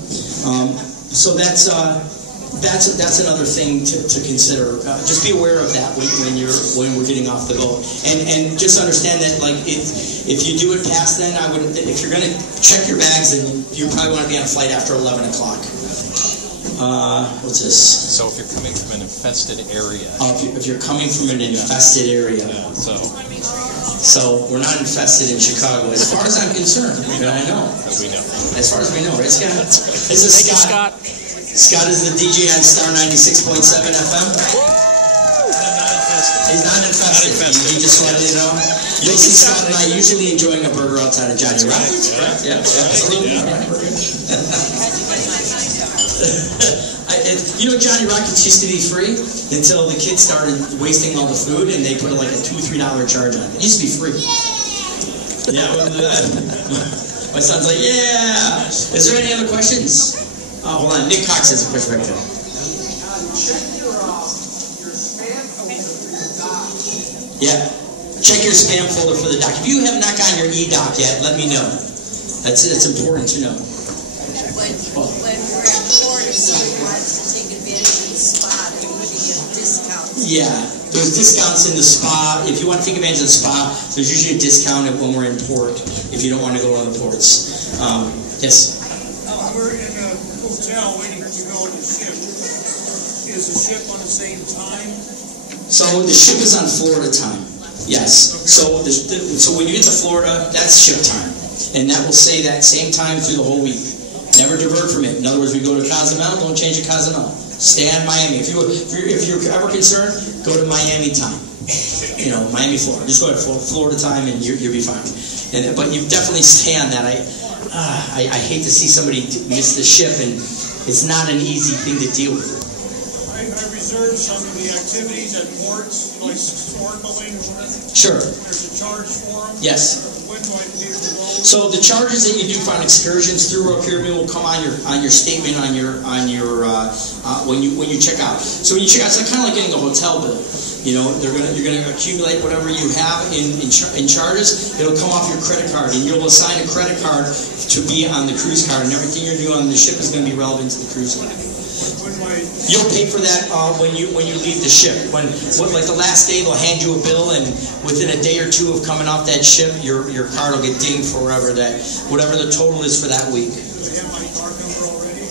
So that's another thing to consider. Just be aware of that when we're getting off the boat, and just understand that if you do it past then, I would. If you're going to check your bags, then you probably want to be on a flight after 11 o'clock. What's this? So if you're coming from an infested area. If you're coming from an infested area. Yeah, So we're not infested in Chicago, as far as I'm concerned. I know. We know. As far as we know, right, Scott? That's right. This is Thank you, Scott. Scott is the DJ on Star 96.7 FM. He's not infested. He just wanted to know. You'll see Scott and I usually enjoying a burger outside of Johnny Rockets. Right. Yeah, absolutely. Johnny Rockets used to be free until the kids started wasting all the food, and they put like a $2 or $3 charge on it. It used to be free. Yeah. My son's like, yeah. Is there any other questions? Hold on. Nick Cox has a question back there. Yeah. Check your spam folder for the doc. If you have not gotten your e-doc yet, let me know. That's important to know. When we're in Florida, somebody wants to take advantage of the spa, they're going to get discounts. Yeah, there's discounts in the spa. If you want to take advantage of the spa, there's usually a discount when we're in port if you don't want to go on the ports. Yes? We're in a hotel waiting to go on the ship. Is the ship on the same time? So the ship is on Florida time. Yes. So when you get to Florida, that's ship time. And that will say that same time through the whole week. Never divert from it. In other words, we go to Cozumel, don't change to Cozumel. Stay on Miami. If you're ever concerned, go to Miami time. Miami, Florida. Just go to Florida time, and you'll be fine. But you definitely stay on that. I hate to see somebody miss the ship, and it's not an easy thing to deal with. I reserved some of the activities at ports, like snorkeling or whatever. Sure. There's a charge for them. Yes. When do I pay for those? So the charges that you do for excursions through Royal Caribbean will come on your statement on your when you check out. So when you check out, it's kind of like getting a hotel bill. You're gonna accumulate whatever you have in charges. It'll come off your credit card, and you'll assign a credit card to be on the cruise card, and everything you're doing on the ship is going to be relevant to the cruise card. You'll pay for that when you leave the ship. Like the last day, they'll hand you a bill, and within a day or two of coming off that ship, your card will get dinged for whatever the total is for that week. Do they have my card number already?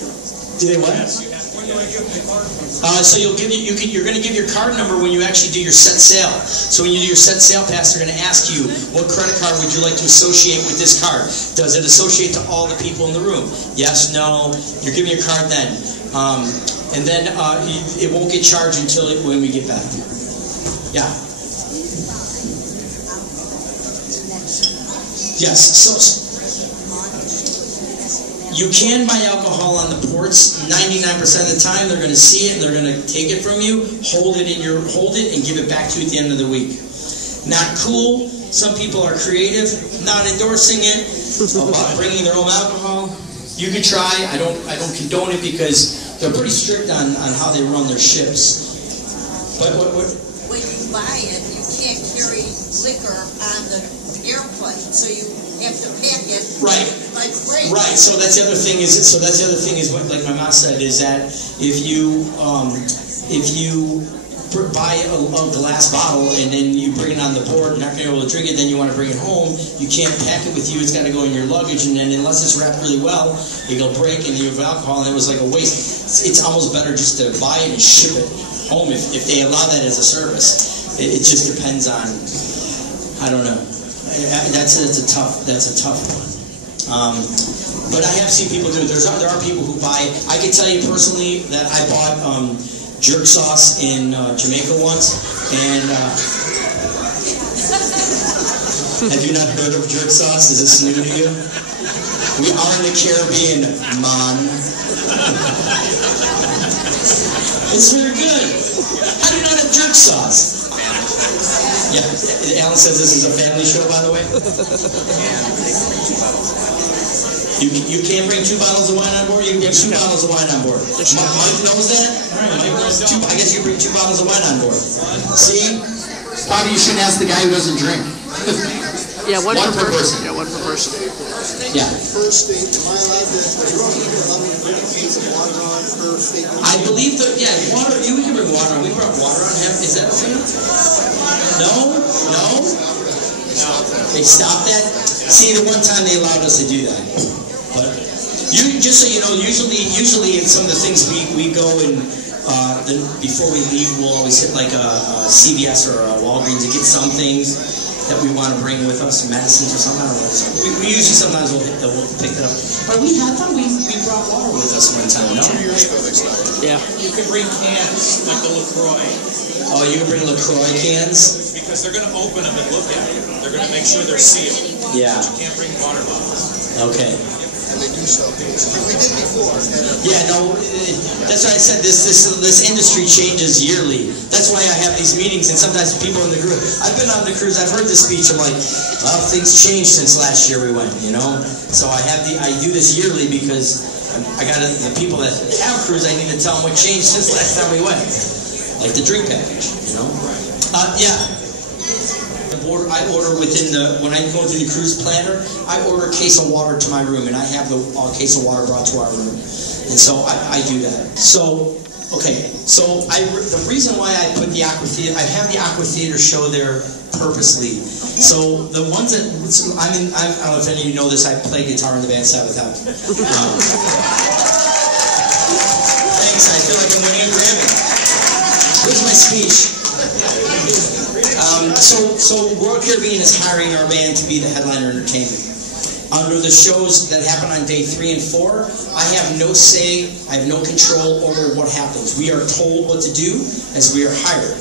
Do they what? When do I give my card number? So you're going to give your card number when you actually do your set sail. So when you do your set sail pass, they're going to ask you, what credit card would you like to associate with this card? Does it associate to all the people in the room? Yes, no. You're giving your card then. And then it won't get charged until when we get back. Yeah. Yes. So you can buy alcohol on the ports. 99% of the time, they're going to see it and they're going to take it from you, hold it, and give it back to you at the end of the week. Not cool. Some people are creative, not endorsing it, about bringing their own alcohol. You could try. I don't condone it because they're pretty strict on how they run their ships. But When buy it, you can't carry liquor on the airplane, so you have to pack it. Right. Like freight. Right. So that's the other thing is what, like my mom said, is that if you buy a glass bottle and then you bring it on the board, you're not going to be able to drink it, then you want to bring it home, you can't pack it with you, it's got to go in your luggage, and then unless it's wrapped really well, it'll break and you have alcohol, and it was like a waste. It's almost better just to buy it and ship it home if they allow that as a service. It just depends on, I don't know. That's a tough one. But I have seen people do it. There are people who buy. I can tell you personally that I bought jerk sauce in Jamaica once, and have you not heard of jerk sauce? Is this new to you? We are in the Caribbean, man. It's very good. How do you not have jerk sauce? Yeah, Alan says this is a family show, by the way. You can't bring 2 bottles of wine on board? You can bring 2 bottles of wine on board. Mike knows that? I guess you bring 2 bottles of wine on board. See? Probably you shouldn't ask the guy who doesn't drink. Yeah, one per person. Yeah, one per person. Yeah. First state, am I allowed to bring a case of water on per state? I believe that, yeah, water, we can bring water on. We brought water on. Is that okay? No? They stopped that? See, the one time they allowed us to do that. But just so you know, usually in some of the things we go and before we leave, we'll always hit like a CVS or a Walgreens to get some things that we want to bring with us, medicines or something. I don't know. So we usually sometimes we'll pick it up. But I thought we brought water with us one time. No? 2 years ago they stopped. Yeah. You can bring cans like the LaCroix. Oh, you can bring LaCroix cans? Because they're going to open them and look at them. They're going to make sure they're sealed. Yeah. But you can't bring water bottles. Okay. And they do so. We did before. Yeah, no, that's why I said this industry changes yearly. That's why I have these meetings, and sometimes people in the group, I've been on the cruise, I've heard this speech, I'm like, well, things changed since last year we went, you know? So I do this yearly because I got the people that have cruise, I need to tell them what changed since last time we went. Like the drink package, you know? Yeah. I order when I go to the cruise planner, I order a case of water to my room, and I have a case of water brought to our room. And so I do that. So, okay, so the reason why I put the Aqua Theater, I have the Aqua Theater show there purposely. So the ones that, I don't know if any of you know this, I play guitar in the band Sabbath Out. Thanks, I feel like I'm winning a Grammy. Where's my speech? So Royal Caribbean is hiring our band to be the headliner entertainment. Under the shows that happen on day 3 and 4, I have no say, I have no control over what happens. We are told what to do as we are hired.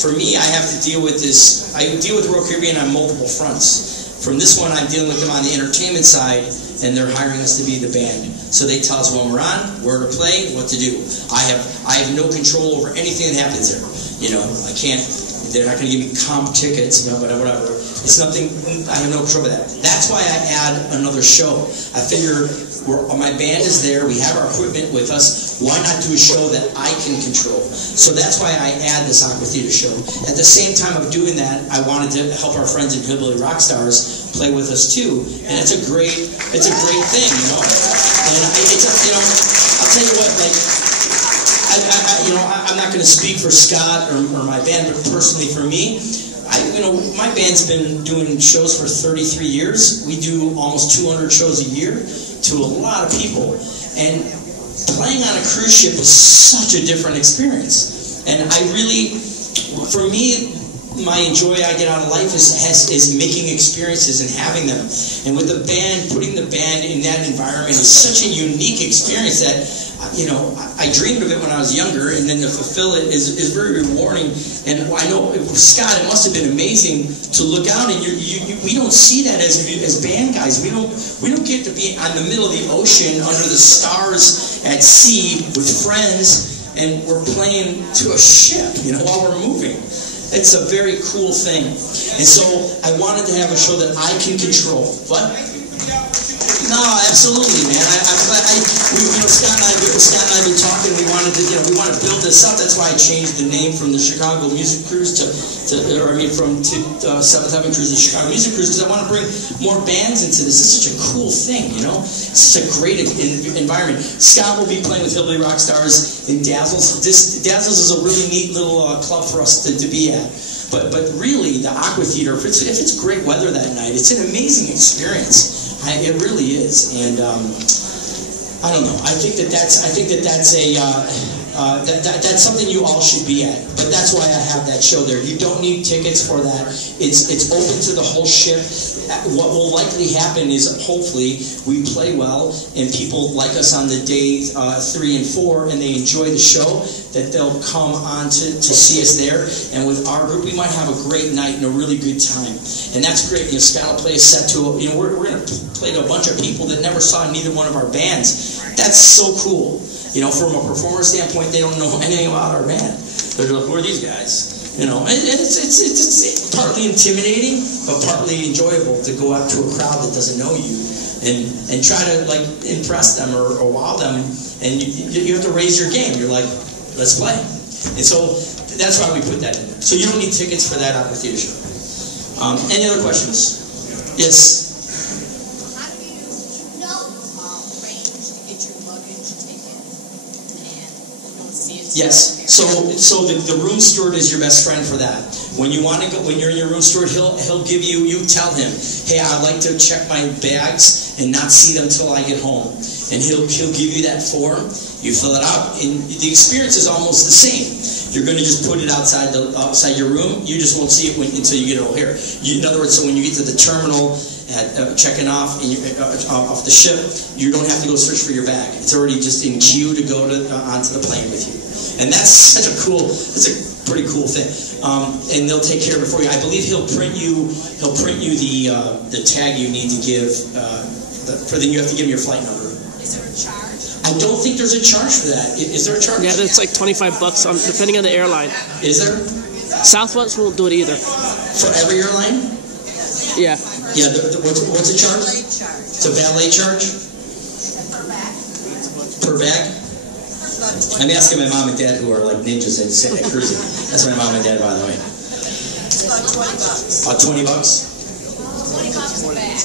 For me, I have to deal with this. I deal with Royal Caribbean on multiple fronts. From this one, I'm dealing with them on the entertainment side, and they're hiring us to be the band. So they tell us when we're on, where to play, what to do. I have no control over anything that happens there. You know, I can't. They're not going to give me comp tickets, whatever. It's nothing. I have no control over that. That's why I add another show. I figure my band is there. We have our equipment with us. Why not do a show that I can control? So that's why I add this Aqua Theater show. At the same time of doing that, I wanted to help our friends in Hillbilly Rockstars play with us too. And it's a great thing, you know. And I'll tell you what, like. I'm not going to speak for Scott or my band, but personally for me, my band's been doing shows for 33 years. We do almost 200 shows a year to a lot of people. And playing on a cruise ship is such a different experience. And for me, my joy I get out of life is making experiences and having them. And with the band, putting the band in that environment is such a unique experience that, I dreamed of it when I was younger, and then to fulfill it is very rewarding. And I know, Scott, it must have been amazing to look out, and we don't see that as band guys. We don't get to be on the middle of the ocean under the stars at sea with friends, and we're playing to a ship, while we're moving. It's a very cool thing. And so I wanted to have a show that I can control. What? No, absolutely, man. I'm glad. Scott and I have been talking. We want wanted to, we want to build this up. That's why I changed the name from the Chicago Music Cruise to 7th Heaven Cruise to Chicago Music Cruise, because I want to bring more bands into this. It's such a cool thing, It's such a great environment. Scott will be playing with Hillbilly Rock Stars in Dazzles. Dazzles is a really neat little club for us to be at. But really, the Aqua Theater, if it's great weather that night, it's an amazing experience. It really is, and I don't know. I think that's something you all should be at. But that's why I have that show there. You don't need tickets for that. It's open to the whole ship. What will likely happen is, hopefully, we play well and people like us on the day 3 and 4, and they enjoy the show, that they'll come on to see us there. And with our group, we might have a great night and a really good time. And that's great. Scott will play a set to, we're going to play to a bunch of people that never saw neither one of our bands. That's so cool. From a performer standpoint, they don't know anything about our band. They're like, who are these guys? And it's partly intimidating, but partly enjoyable to go out to a crowd that doesn't know you and try to impress them or wow them. And you have to raise your game. You're like, let's play. And so that's why we put that in there. So you don't need tickets for that Aqua Theater show. Any other questions? Yes. Yes. So the room steward is your best friend for that. When you want to go, when you're in your room steward, he'll give you. You tell him, hey, I'd like to check my bags and not see them till I get home, and he'll give you that form. You fill it out, and the experience is almost the same. You're going to just put it outside your room. You just won't see it until you get over here. In other words, so when you get to the terminal at checking off off the ship, you don't have to go search for your bag. It's already just in queue to go onto the plane with you. And that's a pretty cool thing. And they'll take care of it for you. I believe he'll print you the tag you need to give. Then you have to give him your flight number. Is there a charge? I don't think there's a charge for that. Is there a charge? Yeah, it's like $25 depending on the airline. Is there? Southwest won't do it either. For every airline? Yeah. Yeah. What's the charge? It's a valet charge. Per bag. I'm asking my mom and dad, who are like ninjas at cruising. That's my mom and dad, by the way. It's about $20. About $20? $20 a bag.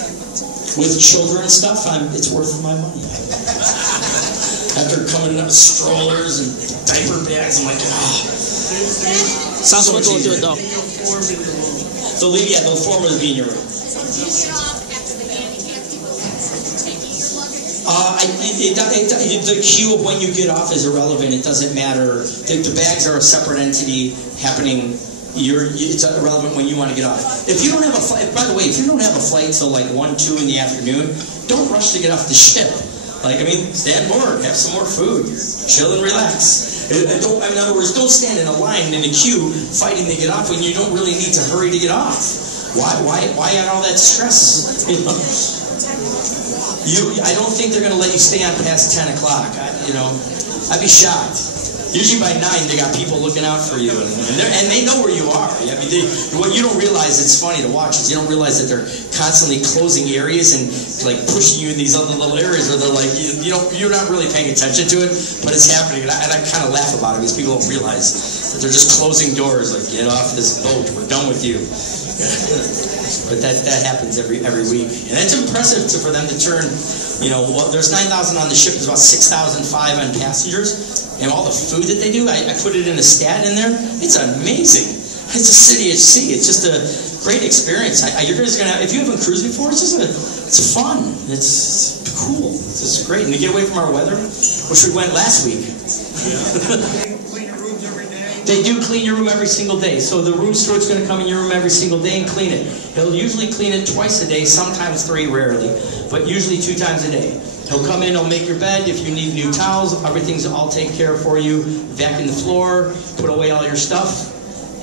With children and stuff, it's worth my money. After coming up with strollers and diaper bags, I'm like, Southwest won't do it though. The form will be in your room. So do you get off after the handicap people taking your luggage? The queue of when you get off is irrelevant. It doesn't matter. The bags are a separate entity happening. It's irrelevant when you want to get off. If you don't have a flight, by the way, if you don't have a flight till like 1, 2 in the afternoon, don't rush to get off the ship. Stand bored, have some more food, chill and relax. In other words, don't stand in a line in a queue fighting to get off when you don't really need to hurry to get off. Why add all that stress? I don't think they're going to let you stay on past 10 o'clock. I'd be shocked. Usually by 9, they got people looking out for you, and they know where you are. What you don't realize, it's funny to watch, is you don't realize that they're constantly closing areas and pushing you in these other little areas where they're like, you're not really paying attention to it, but it's happening. And I kind of laugh about it because people don't realize that they're just closing doors, like, get off this boat, we're done with you. But that happens every week, and it's impressive for them to turn. There's 9,000 on the ship. There's about 6,005 on passengers. And all the food that they do, I put it in a stat in there. It's amazing. It's a city at sea. It's just a great experience. You guys are gonna, if you haven't cruised before, it's fun. It's cool. It's just great. And to get away from our weather, which we went last week. Clean your rooms every day? They do clean your room every single day. So the room steward's going to come in your room every single day and clean it. He'll usually clean it twice a day, sometimes 3, rarely, but usually 2 times a day. He'll come in, he'll make your bed. If you need new towels, everything's all taken care of for you. Vacuum the floor, put away all your stuff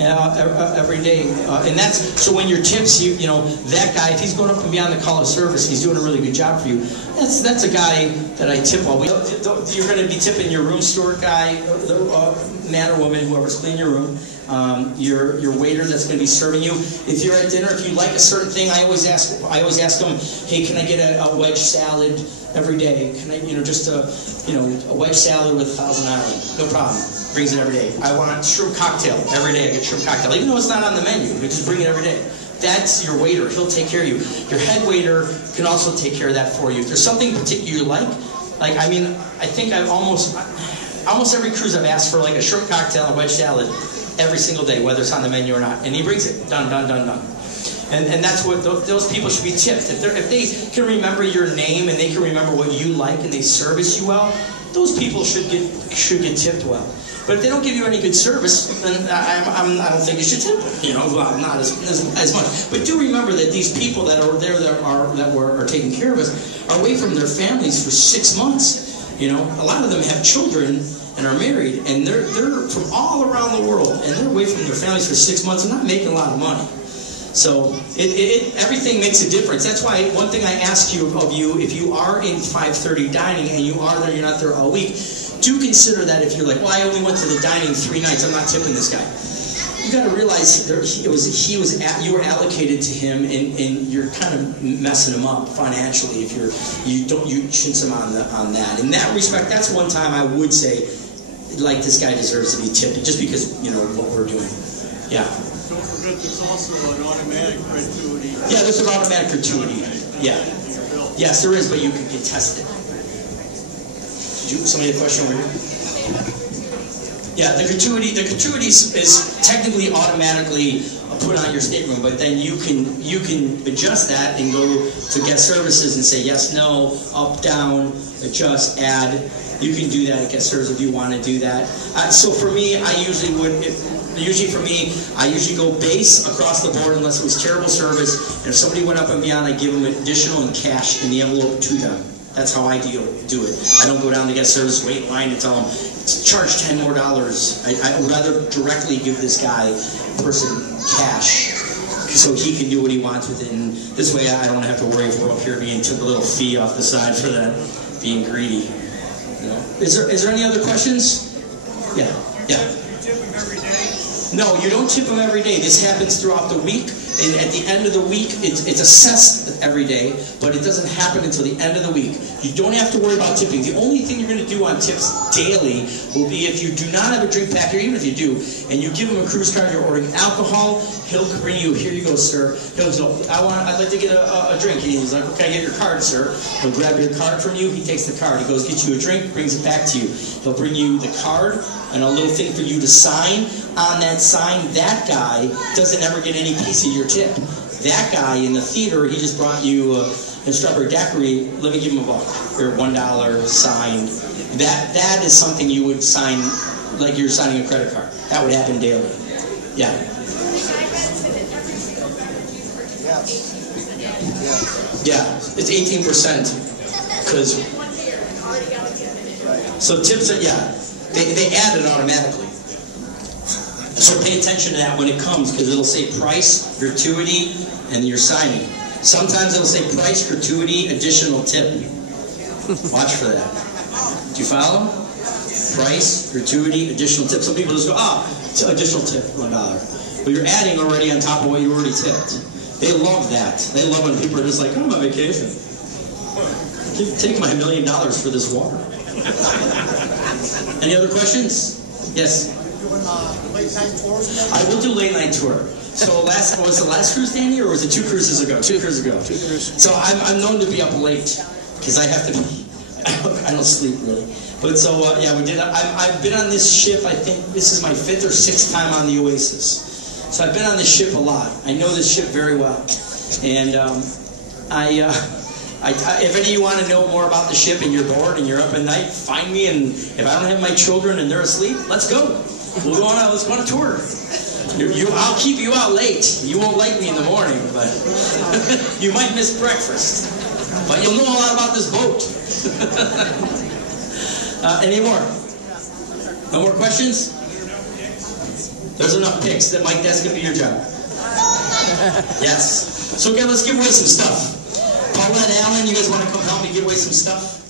every day. And that's, so when your tips, that guy, if he's going up and beyond the call of service, he's doing a really good job for you. That's a guy that I tip all. You're going to be tipping your room steward guy, man or woman, whoever's cleaning your room. your waiter that's going to be serving you. If you're at dinner, if you like a certain thing, I always ask them, hey, can I get a wedge salad every day? Can I, just a wedge salad with Thousand Island? No problem. Brings it every day. I want shrimp cocktail every day. I get shrimp cocktail, even though it's not on the menu. We just bring it every day. That's your waiter. He'll take care of you. Your head waiter can also take care of that for you. If there's something particular you like, I think I've almost every cruise I've asked for like a shrimp cocktail and a wedge salad every single day, whether it's on the menu or not. And he brings it. Done, done, done, done. And that's what those people should be tipped. If they can remember your name and they can remember what you like and they service you well, those people should get tipped well. But if they don't give you any good service, then I don't think you should tip them. Well, not as much. But do remember that these people that are there that are taking care of us are away from their families for 6 months. A lot of them have children and are married, and they're from all around the world, and they're away from their families for 6 months and not making a lot of money. So everything makes a difference. That's why one thing I ask you of you, if you are in 530 dining and you are there, you're not there all week, do consider that. If you're like, well, I only went to the dining 3 nights, I'm not tipping this guy. You got to realize you were allocated to him, and you're kind of messing him up financially if you chintz him on that. In that respect, that's one time I would say, like, this guy deserves to be tipped, just because what we're doing. Yeah. Don't forget, there's also an automatic gratuity. Yeah, there's an automatic gratuity. Yeah. Yes, there is, but you can contest it. Somebody had a question over here? Yeah, the gratuity is technically automatically put on your stateroom, but then you can adjust that and go to guest services and say yes, no, up, down, adjust, add. You can do that at guest service if you want to do that. So for me, I usually go base across the board unless it was terrible service. And if somebody went up and beyond, I give them additional in cash in the envelope to them. That's how I do it. I don't go down to guest service, wait in line, and tell them, charge $10 more. I would rather directly give this person cash so he can do what he wants with it. And this way I don't have to worry if Royal Caribbean took a little fee off the side for that, being greedy. Is there any other questions? Yeah. You tip him every day? No, you don't tip them every day. This happens throughout the week. And at the end of the week, it's assessed every day, but it doesn't happen until the end of the week. You don't have to worry about tipping. The only thing you're going to do on tips daily will be if you do not have a drink pack, or even if you do, and you give him a cruise card, you're ordering alcohol, he'll bring you, here you go, sir. He'll go, I'd like to get a drink. And he's like, okay, get your card, sir. He'll grab your card from you. He takes the card. He goes, get you a drink, brings it back to you. He'll bring you the card and a little thing for you to sign. On that sign, that guy doesn't ever get any piece of your tip. That guy in the theater, he just brought you a strawberry daiquiri. Let me give him $1 or $1 signed. That is something you would sign like you're signing a credit card. That would happen daily. Yeah. Yeah, it's 18%. So tips are, they add it automatically. So pay attention to that when it comes, because it'll say price, gratuity, and you're signing. Sometimes it'll say price, gratuity, additional tip. Watch for that. Do you follow? Price, gratuity, additional tip. Some people just go, additional tip, $1. But you're adding already on top of what you already tipped. They love that. They love when people are just like, I'm on vacation. Take my $1 million for this water. Any other questions? Yes? Late night tours? I will do late night tour. So was the last cruise, Danny, or was it 2 cruises ago? 2 cruises ago. 2 cruises. So I'm known to be up late because I have to be. I don't sleep really. But so we did. I've been on this ship. I think this is my 5th or 6th time on the Oasis. So I've been on this ship a lot. I know this ship very well, and if any of you want to know more about the ship and you're bored and you're up at night, find me. And if I don't have my children and they're asleep, let's go. Let's go on a tour. I'll keep you out late. You won't like me in the morning, but you might miss breakfast. But you'll know a lot about this boat. Any more? No more questions? There's enough picks. Mike, that's going to be your job. Yes. So again, let's give away some stuff. Paulette, Allen, you guys want to come help me give away some stuff?